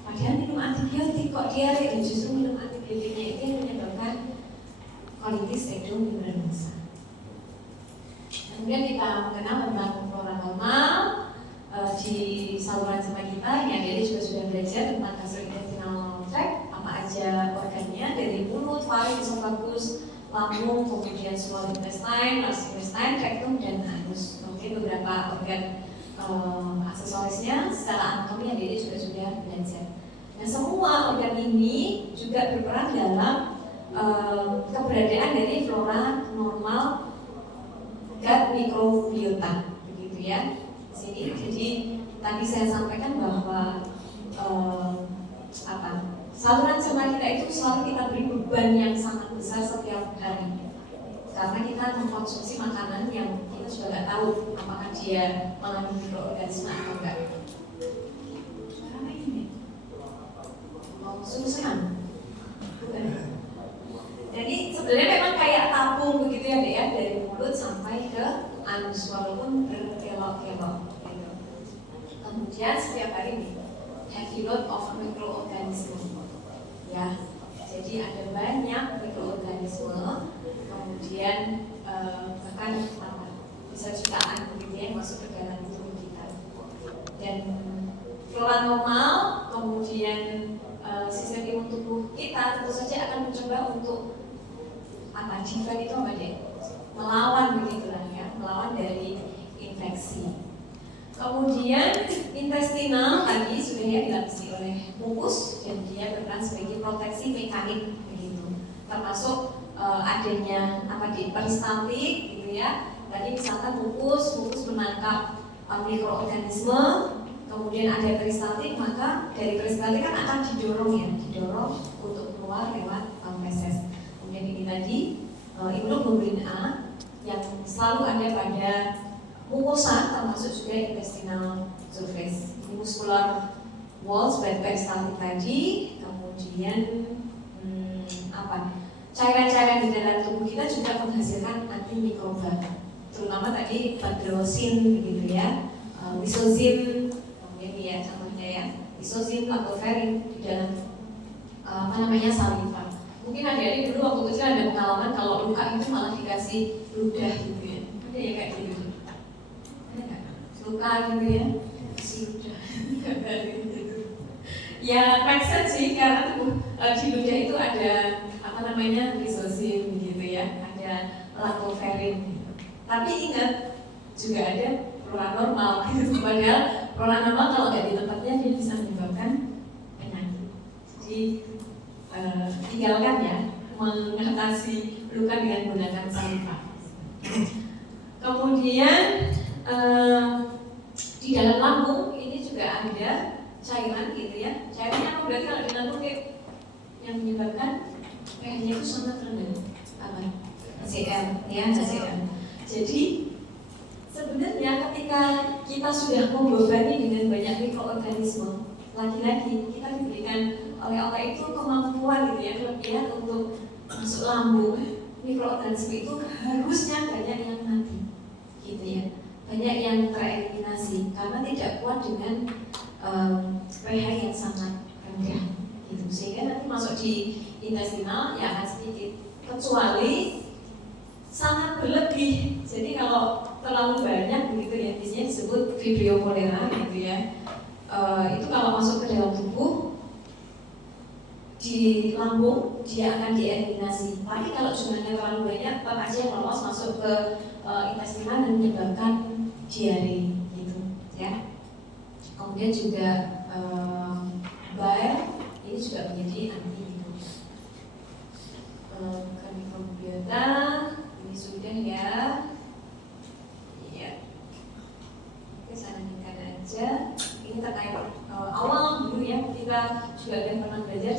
Padahal minum antibiotik kok diare, dan justru minum antibiotiknya itu yang menyebabkan kolitis pseudomembranosa. Kemudian kita mengenal tentang flora normal. Di saluran sama kita, yang jadi juga sudah belajar tentang gastrointestinal tract, apa aja organnya dari mulut, faring, esofagus, lambung, kemudian small intestine, large intestine, rectum, dan anus. Mungkin beberapa organ aksesorisnya secara anatomi yang jadi juga sudah belajar. Nah semua organ ini juga berperan dalam keberadaan dari flora normal gut microbiota, begitu ya. Sini. Jadi tadi saya sampaikan bahwa saluran cerna kita itu selalu kita beri beban yang sangat besar setiap hari, karena kita mengkonsumsi makanan yang kita juga nggak tahu apakah dia mengandung mikroorganisme atau enggak. Apa ini? Susah. Jadi sebenarnya memang kayak tabung begitu ya dek ya, dari mulut sampai ke anus walaupun berkelok-kelok. Kemudian setiap hari ini heavy load of mikroorganisme, ya. Jadi ada banyak mikroorganisme, kemudian bahkan bisa jutaan begitu yang masuk ke dalam tubuh kita. Dan flora normal, kemudian sistem imun tubuh kita tentu saja akan mencoba untuk defend itu apa deh? Melawan begitulah ya, melawan dari infeksi. Kemudian intestinal tadi sudah ya dilapisi oleh mukus dan dia berperan sebagai proteksi mekanik begitu. Termasuk adanya apa di peristaltik gitu ya. Tadi misalkan mukus menangkap mikroorganisme, kemudian ada peristaltik, maka dari peristaltik kan akan didorong untuk keluar lewat feses. Kemudian ini tadi imunoglobulin A yang selalu ada pada mukosa, termasuk juga intestinal surface. Ini muscular walls, peristaltik tadi, kemudian cairan-cairan di dalam tubuh kita juga menghasilkan antimikroba, terutama tadi badrosin begitu ya, lisozim, kemudian ya contohnya ya, lisozim, lactoferrin di dalam saliva. Mungkin adik-adik dulu waktu kecil ada pengalaman kalau luka itu malah dikasih ludah gitu ya, ada ya kayak gitu, ada nggak? Luka gitu ya, kasih ludah, gitu. Ya make sense sih karena di ludah itu ada lisozim gitu ya, ada lactoferrin gitu. Tapi ingat juga ada pronormal gitu, padahal pronormal kalau nggak di tempatnya dia bisa menyebabkan penyakit. Jadi tinggalkan ya mengatasi luka dengan menggunakan saliva. Kemudian di dalam lambung ini juga ada cairan gitu ya. Cairannya apa berarti kalau di lambung yang menyebabkan pH-nya itu sangat rendah, HCl ya, HCl. Jadi sebenarnya ketika kita sudah membebani dengan banyak mikroorganisme, lagi-lagi kita diberikan oleh Allah itu kemampuan gitu ya, kelebihan untuk masuk lambung. Mikroorganisme itu harusnya banyak yang mati, gitu ya, banyak yang tereliminasi karena tidak kuat dengan pH yang sangat rendah, gitu. Sehingga nanti masuk di intestinal ya akan sedikit, kecuali sangat berlebih. Jadi kalau terlalu banyak begitu ya, biasanya disebut vibrio cholera gitu ya. Itu kalau masuk ke dalam tubuh di lambung dia akan dieliminasi. Tapi kalau jumlahnya terlalu banyak, tetap aja yang lolos masuk ke intestinal dan menyebabkan diare gitu ya. Kemudian juga bile ini juga menjadi antimikroba. Mikrobiota ini sudah ya. Iya. Oke, saya lanjutkan aja. Ini terkait awal dulu ya, kita juga ada pernah belajar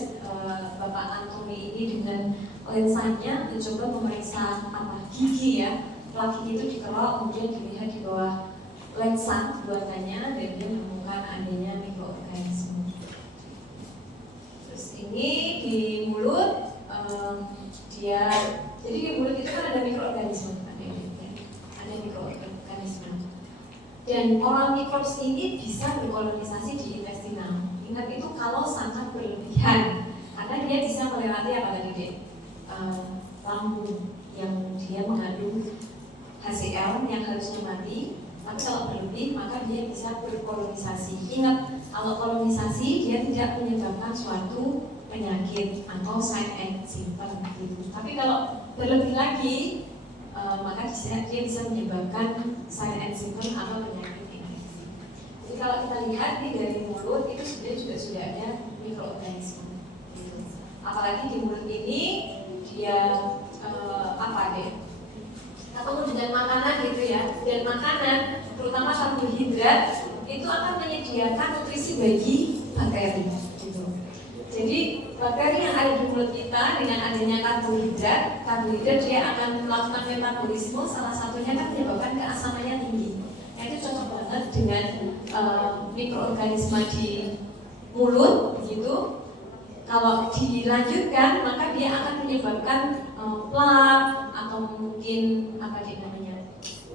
Bapak Antoni ini dengan lensanya mencoba memeriksa gigi ya. Setelah gigi itu dikerok, kemudian dilihat di bawah lensa buatannya dan dia menemukan adanya mikroorganisme. Terus ini di mulut jadi di mulut itu kan ada mikroorganisme, ada mikroorganisme. Dan oral microbes ini bisa berkolonisasi di intestinal. Ingat itu kalau sangat berlebihan, karena dia bisa melewati apa tadi deh? Lambung yang dia mengandung HCl yang harusnya mati. Tapi kalau berlebih maka dia bisa berkolonisasi. Ingat, kalau kolonisasi dia tidak menyebabkan suatu penyakit atau sign and symptom gitu. Tapi kalau berlebih lagi maka dia bisa menyebabkan sign and symptom atau penyakit infeksi. Jadi kalau kita lihat nih dari mulut itu sebenarnya juga sudah ada mikroorganisme gitu. Apalagi di mulut ini dia ketemu dengan makanan gitu ya, dan makanan terutama karbohidrat itu akan menyediakan nutrisi bagi bakteri gitu. Jadi bakteri yang ada di mulut kita dengan adanya karbohidrat dia akan melakukan metabolisme, salah satunya kan menyebabkan keasamannya tinggi. Nah, itu cocok banget dengan mikroorganisme di mulut gitu. Kalau dilanjutkan maka dia akan menyebabkan plak atau mungkin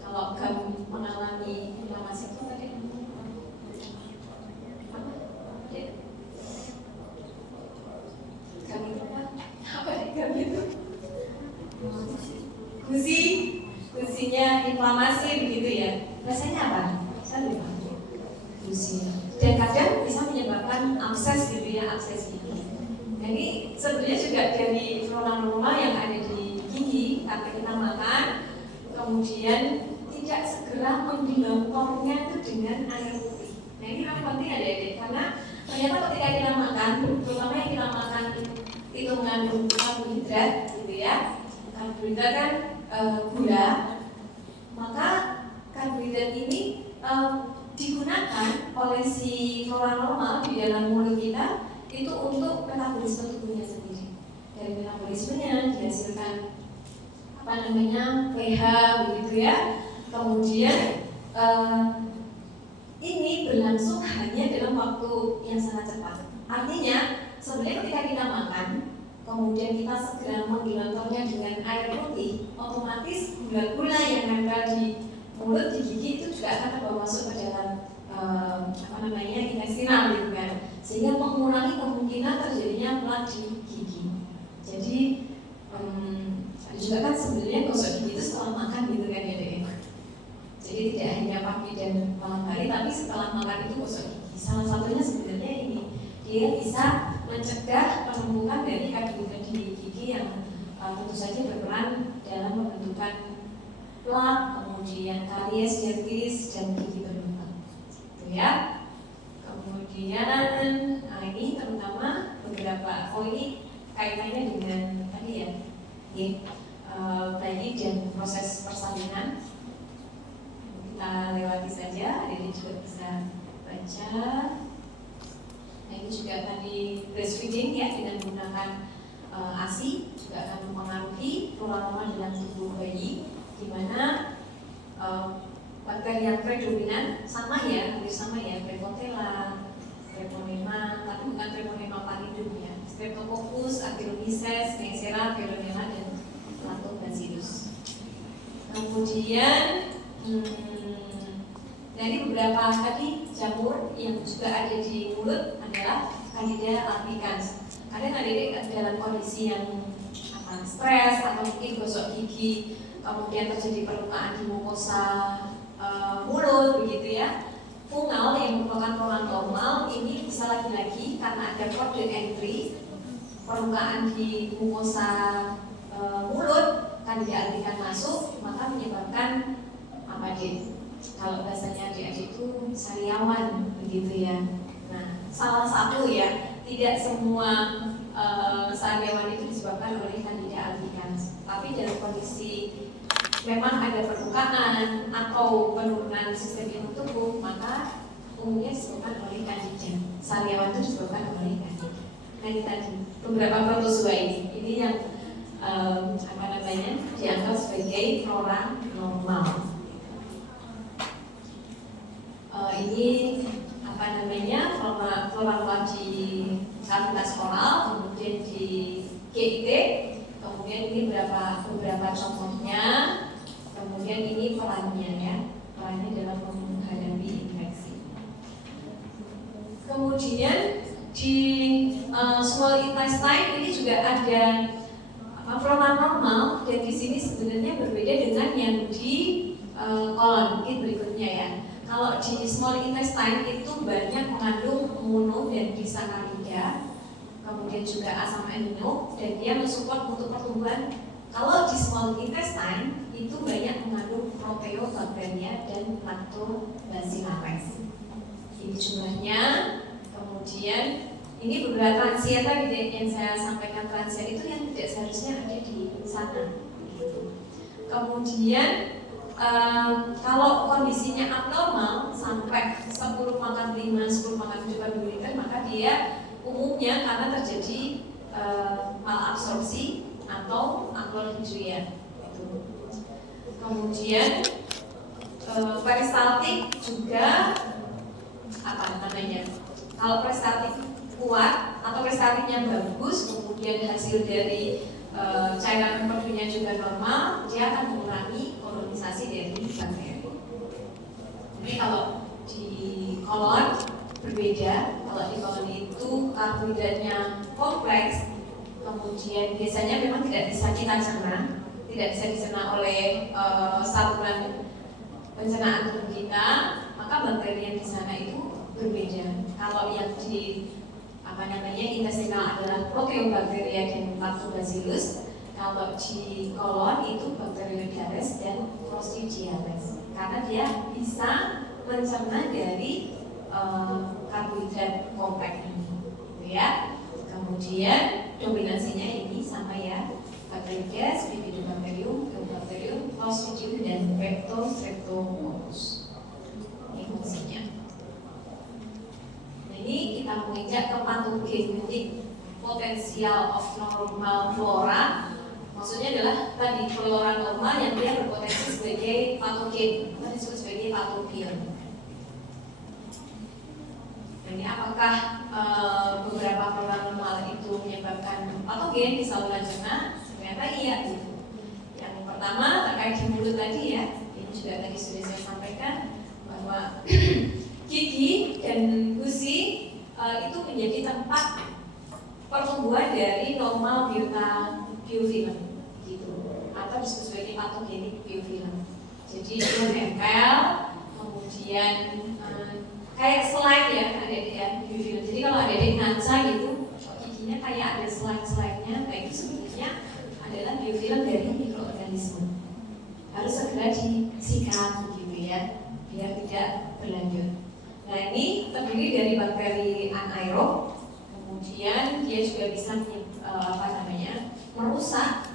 kalau kamu mengalami inflamasi itu tadi gusinya inflamasi begitu ya. Rasanya apa? Saya lupa. Gusi. Dan kadang bisa menyebabkan abses gitu ya, abses gigi. Jadi sebenarnya juga dari flora-norma yang ada di gigi karena kita makan, kemudian tidak segera mendilapornya itu dengan air putih. Nah ini yang penting adik-adik, karena ternyata ketika kita makan, terutama yang kita makan itu mengandung karbohidrat gitu ya. Karbohidrat kan gula, maka karbohidrat ini digunakan oleh si flora normal di dalam mulut kita itu untuk metabolisme tubuhnya sendiri. Dari metabolismenya dihasilkan pH begitu ya. Kemudian ini berlangsung hanya dalam dalam waktu yang sangat cepat. Artinya sebenarnya ketika kita makan, kemudian kita segera menggelontornya dengan air putih, otomatis gula-gula yang nempel di mulut, di gigi itu juga akan terbawa masuk ke dalam intestinal gitu kan, sehingga mengurangi kemungkinan terjadinya plaque di gigi. Jadi ada juga kan sebenarnya gosok gigi itu setelah makan gitu kan ya deh. Jadi tidak hanya pagi dan malam hari, tapi setelah makan itu gosok gigi. Salah satunya sebenarnya ini, dia bisa mencegah penumpukan dari karbohidrat di gigi yang tentu saja berperan dalam pembentukan plaque, kemudian karies, dermis, dan gigi berlubang. Itu ya. Kemudian ini terutama beberapa, ini kaitannya dengan tadi ya, bayi dan proses persalinan. Kita lewati saja, ini juga bisa baca. Nah ini juga tadi breastfeeding ya, dengan menggunakan ASI juga akan mempengaruhi flora normal dalam tubuh bayi, di mana bakteri yang predominan sama ya, hampir sama ya, Prevotella, Treponema, tapi bukan Treponema pallidum ya, Streptococcus, Acinetobacter, Neisseria, Veronella, dan Lactobacillus. Kemudian dari beberapa tadi jamur yang juga ada di mulut adalah Candida albicans. Karena Candida dalam kondisi yang stres atau mungkin gosok gigi, kemudian terjadi perlukaan di mukosa mulut begitu ya. Fungal yang merupakan flora normal ini bisa lagi-lagi karena ada kode entry permukaan di mukosa mulut, Candida albicans masuk, maka menyebabkan apa deh? Kalau bahasanya adik-adik itu sariawan begitu ya. Nah, salah satu ya, tidak semua sariawan itu disebabkan oleh Candida albicans, tapi dalam kondisi memang ada perbukaan atau penurunan sistem imun tubuh, maka umumnya disebabkan oleh Candida. Sariawan itu disebabkan oleh Candida. Nah ini tadi beberapa protozoa ini yang dianggap sebagai flora normal. Ini flora normal di kavitas oral, kemudian di GIT, kemudian ini beberapa contohnya, kemudian ini perannya ya, perannya dalam menghadapi infeksi. Kemudian di small intestine ini juga ada flora normal, dan di sini sebenarnya berbeda dengan yang di kolon. Mungkin berikutnya ya. Kalau di small intestine itu banyak mengandung mono dan disakarida, kemudian juga asam amino, dan dia mensupport untuk pertumbuhan. Kalau di small intestine itu banyak mengandung proteobacteria dan lactobacillus. Ini jumlahnya. Kemudian ini beberapa transiat tadi yang saya sampaikan, transiat itu yang tidak seharusnya ada di sana. Kemudian kalau kondisinya abnormal sampai 10 pangkat 5, 10 pangkat 7 per mililiter, maka dia umumnya karena terjadi malabsorpsi atau aklorhidria. Kemudian peristaltik juga kalau peristaltik kuat atau peristaltiknya bagus, kemudian hasil dari cairan empedunya juga normal, dia akan mengurangi kolonisasi dari bakteri. Jadi kalau di kolon berbeda, kalau di kolon itu karbohidratnya kompleks, kemudian biasanya memang tidak bisa kita cerna, tidak bisa dicerna oleh saluran pencernaan tubuh kita, maka bakteri yang di sana itu berbeda. Kalau yang di intestinal adalah proteobacteria dan lactobacillus, kalau di kolon itu Bacteroidetes dan Clostridiales, karena dia bisa mencerna dari karbohidrat kompleks ini, gitu ya. Kemudian dominasinya ini sama ya, Bacteroides, Bifidobacterium, Eubacterium, Clostridium, dan Streptococcus. Ini fungsinya. Ini kita menginjak ke patogenetik potensial of normal flora. Maksudnya adalah tadi flora normal yang dia berpotensi sebagai patogen, disebut sebagai patogen. Nah ini apakah beberapa flora normal itu menyebabkan patogen di saluran cerna? Ternyata iya gitu. Yang pertama terkait di mulut tadi ya, ini juga tadi sudah saya sampaikan bahwa gigi dan gusi itu menjadi tempat pertumbuhan dari normal biofilm gitu, atau disebut sebagai patogenik biofilm. Jadi itu nempel, kemudian kayak slide ya adik-adik ya biofilm. Jadi kalau adik-adik ngaca gitu, giginya kayak ada slide-slide-nya, nah itu sebenarnya adalah biofilm dari mikroorganisme. Harus segera disikat gitu ya, biar tidak berlanjut. Nah ini terdiri dari bakteri anaerob, kemudian dia juga bisa merusak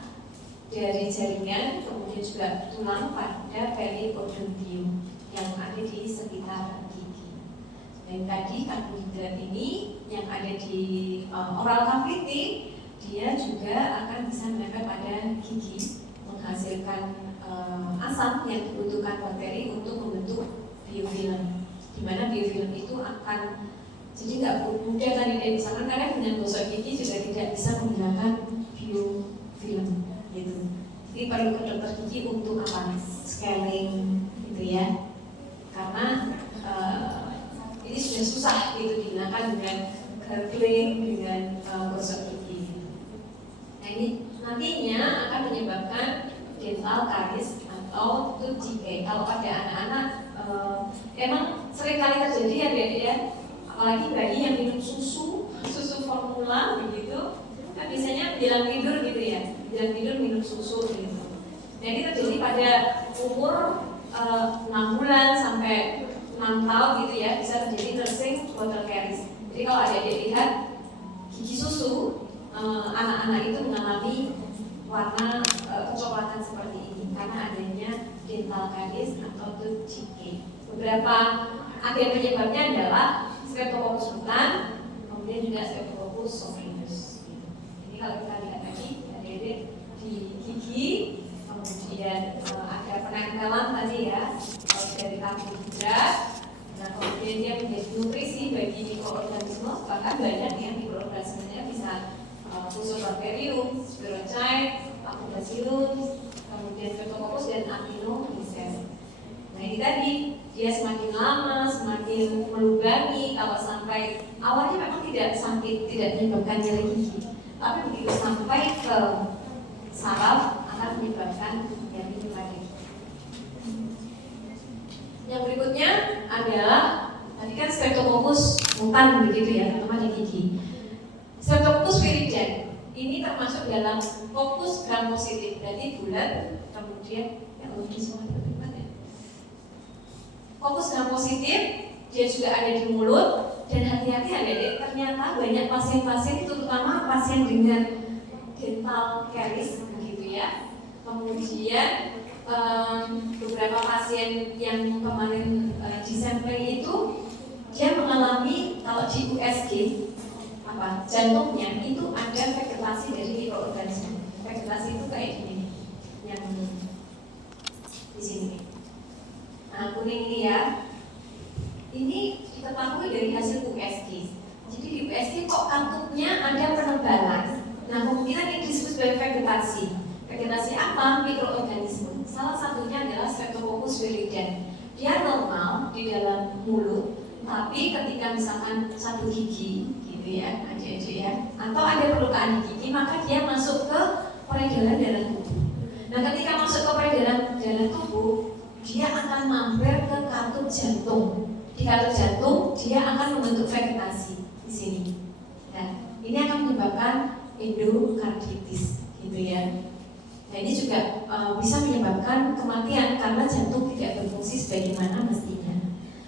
dari jaringan, kemudian juga tulang pada periodontium yang ada di sekitar gigi. Dan tadi karbohidrat ini yang ada di oral cavity, dia juga akan bisa menempel pada gigi, menghasilkan asam yang dibutuhkan bakteri untuk membentuk biofilm. Di mana biofilm itu akan jadi nggak mudah kan ini, misalkan kadang dengan gosok gigi juga tidak bisa menghilangkan biofilm gitu. Jadi perlu ke dokter gigi untuk apa? Scaling gitu ya. Karena ini sudah susah gitu dihilangkan dengan gargling, dengan gosok gigi. Nah ini nantinya akan menyebabkan dental caries atau tooth decay. Kalau pada anak-anak emang sering kali terjadi ya dek ya, apalagi bayi yang minum susu formula begitu, kan biasanya bilang tidur gitu ya, bilang tidur minum susu gitu. Nah ini terjadi pada umur 6 bulan sampai 6 tahun gitu ya, bisa terjadi nursing water caries. Jadi kalau adik-adik lihat gigi susu, anak-anak itu mengalami warna kecoklatan seperti ini karena adanya dental caries atau tooth decay. Beberapa agen penyebabnya adalah Streptococcus butan, kemudian juga Streptococcus sorghidus. Jadi kalau kita lihat lagi ada di gigi, kemudian ada penempelan tadi ya dari karbohidrat. Nah kemudian dia menjadi nutrisi bagi mikroorganisme, bahkan banyak ya mikroorganismenya bisa Fusobacterium, Spirochaete, Lactobacillus, kemudian Streptococcus dan Actinomyces. Nah ini tadi dia semakin lama semakin melubangi. Kalau sampai awalnya memang tidak sakit, tidak menyebabkan nyeri gigi, tapi begitu sampai ke saraf akan menyebabkan nyeri pada gigi. Yang berikutnya adalah tadi kan Streptococcus butan begitu ya teman-teman di gigi. Streptococcus viridans ini termasuk dalam Coccus gram positif, berarti bulat, kemudian yang lebih semua Coccus gram positif, dia juga ada di mulut. Dan hati-hati adik-adik, ternyata banyak pasien-pasien itu terutama pasien dengan dental caries begitu ya. Kemudian beberapa pasien yang kemarin disampling itu dia mengalami kalau di USG jantungnya itu ada vegetasi dari mikroorganisme. Vegetasi itu kayak gini yang di sini. Nah kuning ini ya, ini diketahui dari hasil USG. Jadi di USG kok kantungnya ada penebalan. Nah kemungkinan ini disebut sebagai vegetasi. Vegetasi apa? Mikroorganisme. Salah satunya adalah Streptococcus viridans. Dia normal di dalam mulut, tapi ketika misalkan satu gigi gitu ya, adik-adik ya, atau ada perlukaan di gigi, maka dia masuk ke peredaran darah tubuh. Nah ketika masuk ke peredaran darah tubuh, dia akan mampir ke katup jantung. Di katup jantung dia akan membentuk vegetasi di sini. Nah, ini akan menyebabkan endokarditis, gitu ya. Nah, ini juga bisa menyebabkan kematian karena jantung tidak berfungsi sebagaimana mestinya.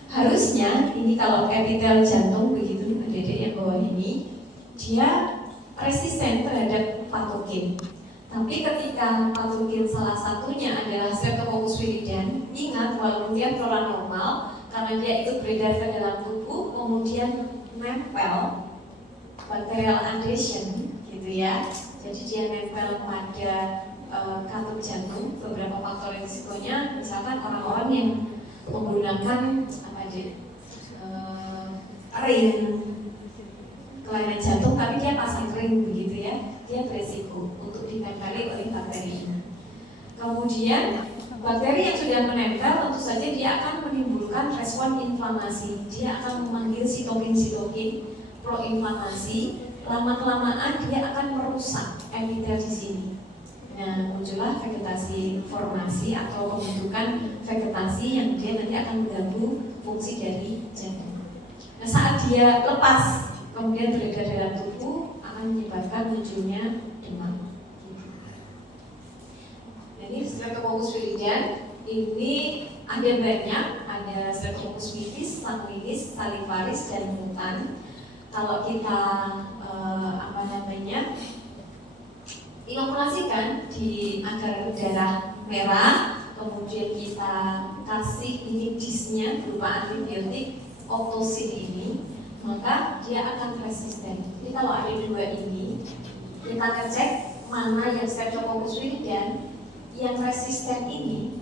Harusnya ini kalau epitel jantung begitu, adik-adik yang bawah ini, dia resisten terhadap patogen. Tapi ketika patogen salah satunya adalah Streptococcus viridans, ingat walaupun dia flora normal, karena dia itu beredar ke dalam tubuh, kemudian nempel bacterial adhesion, gitu ya. Jadi dia nempel pada katup jantung. Beberapa faktor risikonya, misalkan orang-orang yang menggunakan kering, kelainan jantung, tapi dia pasang kering begitu ya, dia beresiko untuk ditempeli oleh bakteri ini. Kemudian bakteri yang sudah menempel tentu saja dia akan menimbulkan respon inflamasi. Dia akan memanggil sitokin proinflamasi. Lama-kelamaan dia akan merusak epitel di sini. Nah, muncullah vegetasi formasi atau pembentukan vegetasi yang dia nanti akan mengganggu fungsi dari jantung. Nah, saat dia lepas kemudian beredar dalam tubuh akan menyebabkan munculnya demam. Ini Streptococcus viridans ini ada banyak, ada Streptococcus vitis, sanguinis, salivarius, dan mutan. Kalau kita inokulasikan di agar darah merah, kemudian kita kasih ini disnya berupa antibiotik optosin ini, maka dia akan resisten. Jadi kalau ada dua ini, kita cek mana yang Streptococcus viridans. Yang resisten ini,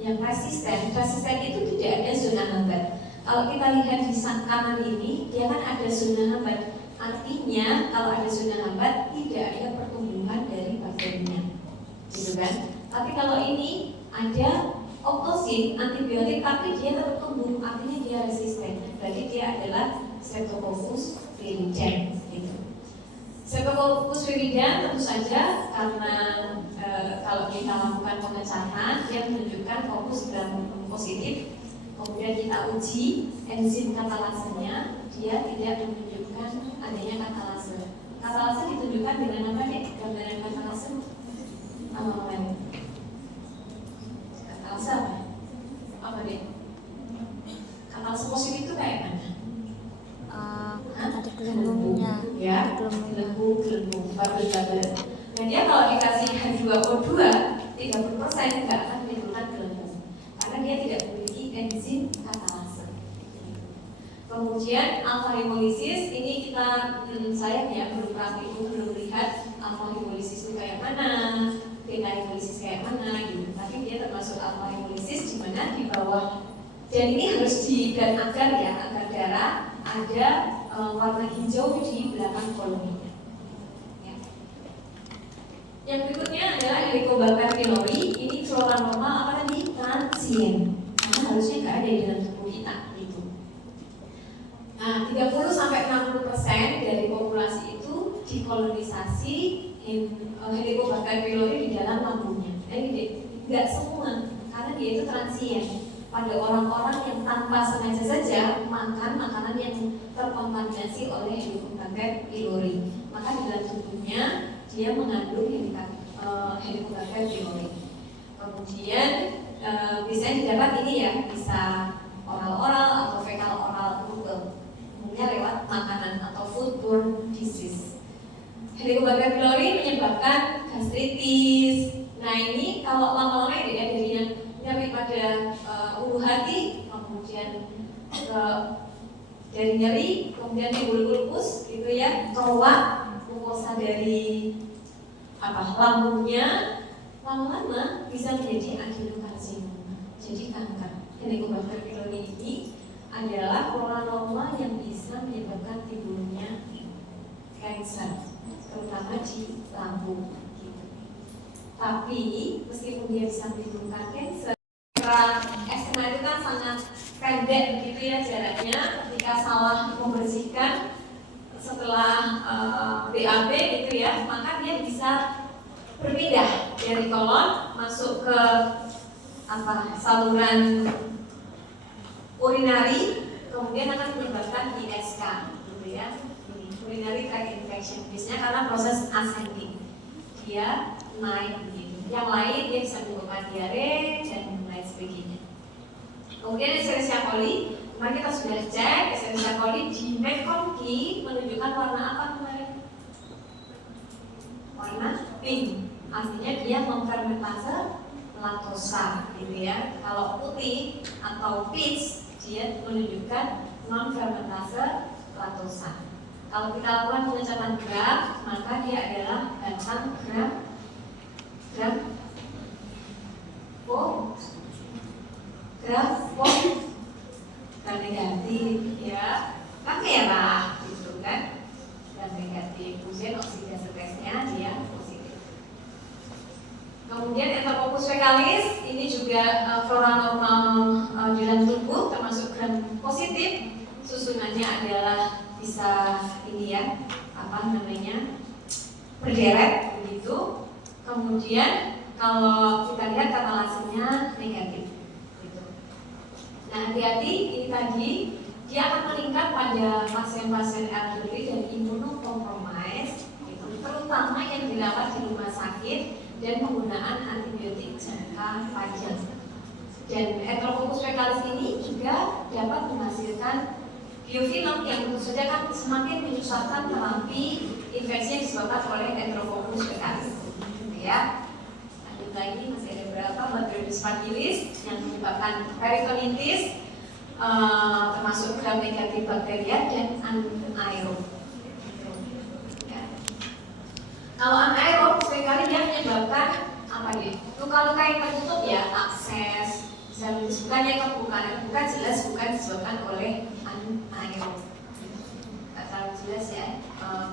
yang resisten itu tidak ada zona hambat. Kalau kita lihat di kanan ini, dia kan ada zona hambat. Artinya kalau ada zona hambat tidak ada pertumbuhan dari bakterinya, gitu kan? Tapi kalau ini ada optosin antibiotik, tapi dia tetap tumbuh, artinya dia resisten. Berarti dia adalah Streptococcus viridans. Gitu. Streptococcus viridans tentu saja karena kalau kita lakukan pengecahan dia menunjukkan fokus gram positif, kemudian kita uji enzim katalasenya, dia tidak menunjukkan adanya katalase. Katalase ditunjukkan dengan apa nih? Gambaran katalase katalase apa? Apa deh? Katalase positif itu kayak mana? Ada gelembungnya, ya, gelembung, babel. Dan dia kalau dikasih H2O2 30% nggak akan menimbulkan gelembung, karena dia tidak memiliki enzim katalase. Kemudian alpha hemolisis ini kita sayang ya belum lihat alpha hemolisis itu kayak mana, beta hemolisis kayak mana gitu. Tapi dia termasuk alpha hemolisis di mana di bawah, dan ini harus dan agar darah ada warna hijau di belakang koloninya. Ya. Yang berikutnya adalah Helicobacter pylori. Ini flora normal apa tadi? Transien. Karena harusnya nggak ada di dalam tubuh kita. Gitu. Nah, 30-60% dari populasi itu dikolonisasi Helicobacter pylori di dalam lambungnya. Jadi nggak semua, karena dia itu transien. Pada orang-orang yang tanpa sengaja saja makan makanan yang terkontaminasi oleh Helicobacter pylori, maka di dalam tubuhnya dia mengandung Helicobacter pylori. Kemudian bisa didapat ini ya, bisa oral-oral atau fekal-oral rute, umumnya lewat makanan atau foodborne disease. Helicobacter pylori menyebabkan gastritis. Nah ini kalau lama-lama ya dari yang nyeri pada ulu hati, kemudian dari nyeri, kemudian timbul lupus gitu ya, keluar mukosa dari lambungnya, lama-lama bisa menjadi adenokarsinoma, jadi kanker. Helicobacter pylori ini adalah flora normal yang bisa menyebabkan timbulnya kanker, terutama di lambung. Tapi meskipun dia bisa menimbulkan kanker, SMA itu kan sangat pendek begitu ya jaraknya. Ketika salah membersihkan setelah BAB gitu ya, maka dia bisa berpindah dari kolon masuk ke saluran urinari, kemudian akan menyebabkan ISK gitu ya, urinary tract infection. Biasanya karena proses ascending, dia naik begitu. Yang lain dia bisa menyebabkan diare dan lain sebagainya. Kemudian Escherichia coli, kemarin kita sudah cek Escherichia coli di McConkey menunjukkan warna apa kemarin? Warna pink, artinya dia memfermentase laktosa gitu ya. Kalau putih atau peach dia menunjukkan non fermentase laktosa. Kalau kita lakukan pengecapan graf, maka dia adalah batang graf negatif ya. kemudian oksidasi tesnya dia positif. Kemudian enterococcus fecalis ini juga flora normal di dalam tubuh, termasuk gram positif. Susunannya adalah bisa ini ya, berderet begitu. Kemudian kalau kita lihat katalasenya negatif gitu. Nah, hati-hati, ini tadi dia akan meningkat pada pasien-pasien elderly dan imunokompromis gitu, terutama yang dirawat di rumah sakit dan penggunaan antibiotik jangka panjang. Dan enterococcus fecalis ini juga dapat menghasilkan biofilm yang tentu saja kan semakin menyusahkan terapi infeksi yang disebabkan oleh enterococcus fecalis. Ya, lanjut lagi, masih ada berapa? Bacterius fragilis yang menyebabkan peritonitis, termasuk gram negatif bakteria dan anaerob. Ya. Kalau anaerob seringkali dia menyebabkan apa dia? Luka-luka yang tertutup ya, akses, bisa disebutkan yang kebukaan, bukan jelas bukan disebabkan oleh anaerob. Tidak terlalu jelas ya,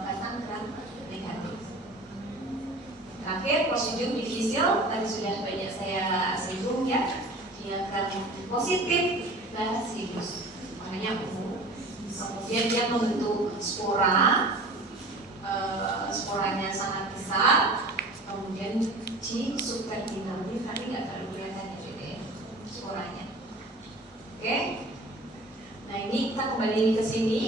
bahkan gram negatif. Terakhir, prosedur divisil tadi sudah banyak saya singgung ya, dia gram positif bacillus, makanya umum. Kemudian dia membentuk spora, sporanya sangat besar, kemudian di subterminal ini tapi nggak terlalu kelihatan ya sporanya. Oke, nah ini kita kembali ke sini,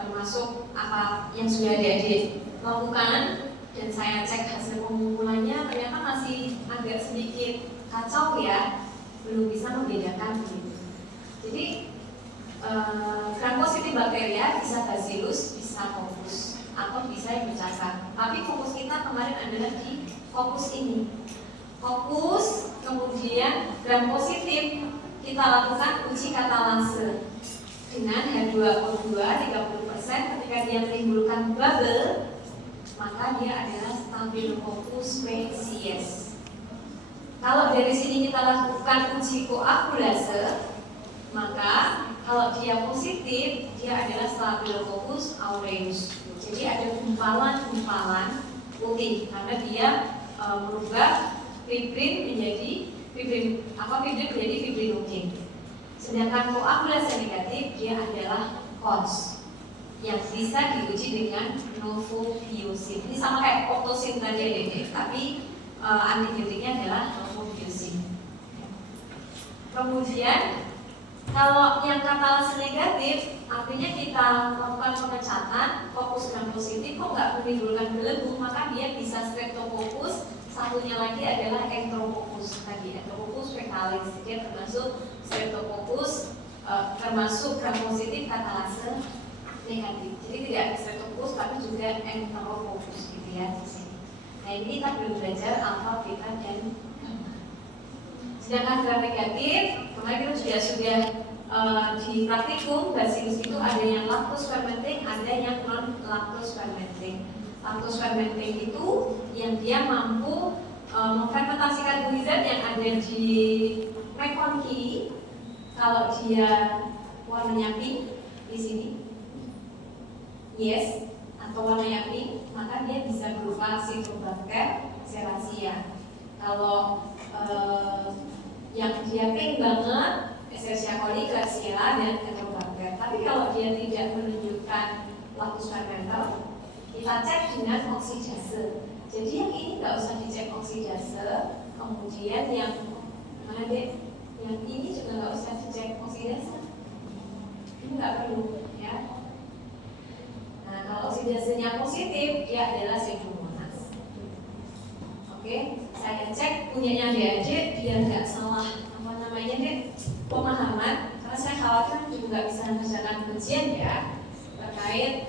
termasuk apa yang sudah adik-adik lakukan. Dan saya cek hasil pengumpulannya ternyata masih agak sedikit kacau ya, belum bisa membedakan begitu. Jadi gram positif bakteria bisa bacillus, bisa coccus, atau bisa yang bercacah. Tapi fokus kita kemarin adalah di coccus ini. Coccus, kemudian gram positif kita lakukan uji katalase dengan H2O2 30%. Ketika dia menimbulkan bubble, maka dia adalah Staphylococcus species. Kalau dari sini kita lakukan uji koagulase, maka kalau dia positif, dia adalah Staphylococcus aureus. Jadi ada gumpalan-gumpalan putih karena dia merubah fibrin menjadi fibrinogen. Sedangkan koagulase negatif dia adalah CONS yang bisa diuji dengan novobiosin. Ini sama kayak oktosin tadi tapi antibiotiknya adalah novobiosin. Kemudian kalau yang katalase negatif, artinya kita lakukan pengecatan fokus gram positif kok nggak menimbulkan belenggu, maka dia bisa streptococcus. Satunya lagi adalah enterococcus tadi, enterococcus fecalis. Dia termasuk streptococcus, termasuk gram positif katalase negatif. Jadi tidak streptococcus tapi juga enterococcus gitu ya di sini. Nah ini kita belum belajar alfa, beta dan gamma. Sedangkan gram negatif, kemarin kita sudah di praktikum bacillus itu ada yang lactose fermenting, ada yang non lactose fermenting. Lactose fermenting itu yang dia mampu memfermentasi karbohidrat yang ada di mekonki. Kalau dia warnanya pink di sini, yes, atau warnanya pink, maka dia bisa berupa Citrobacter serratia. Kalau yang dia pink banget, Escherichia coli, Klebsiella, dan Enterobacter. Tapi kalau dia tidak menunjukkan lactose fermenter, kita cek dengan oksidase. Jadi yang ini nggak usah dicek oksidase. Kemudian yang mana deh? Yang ini juga nggak usah dicek oksidase. Ini nggak perlu ya. Nah, kalau oksidasenya positif, dia adalah Pseudomonas. Oke, saya cek punyanya adik-adik biar nggak salah pemahaman, karena saya khawatir juga nggak bisa mengerjakan ujian ya terkait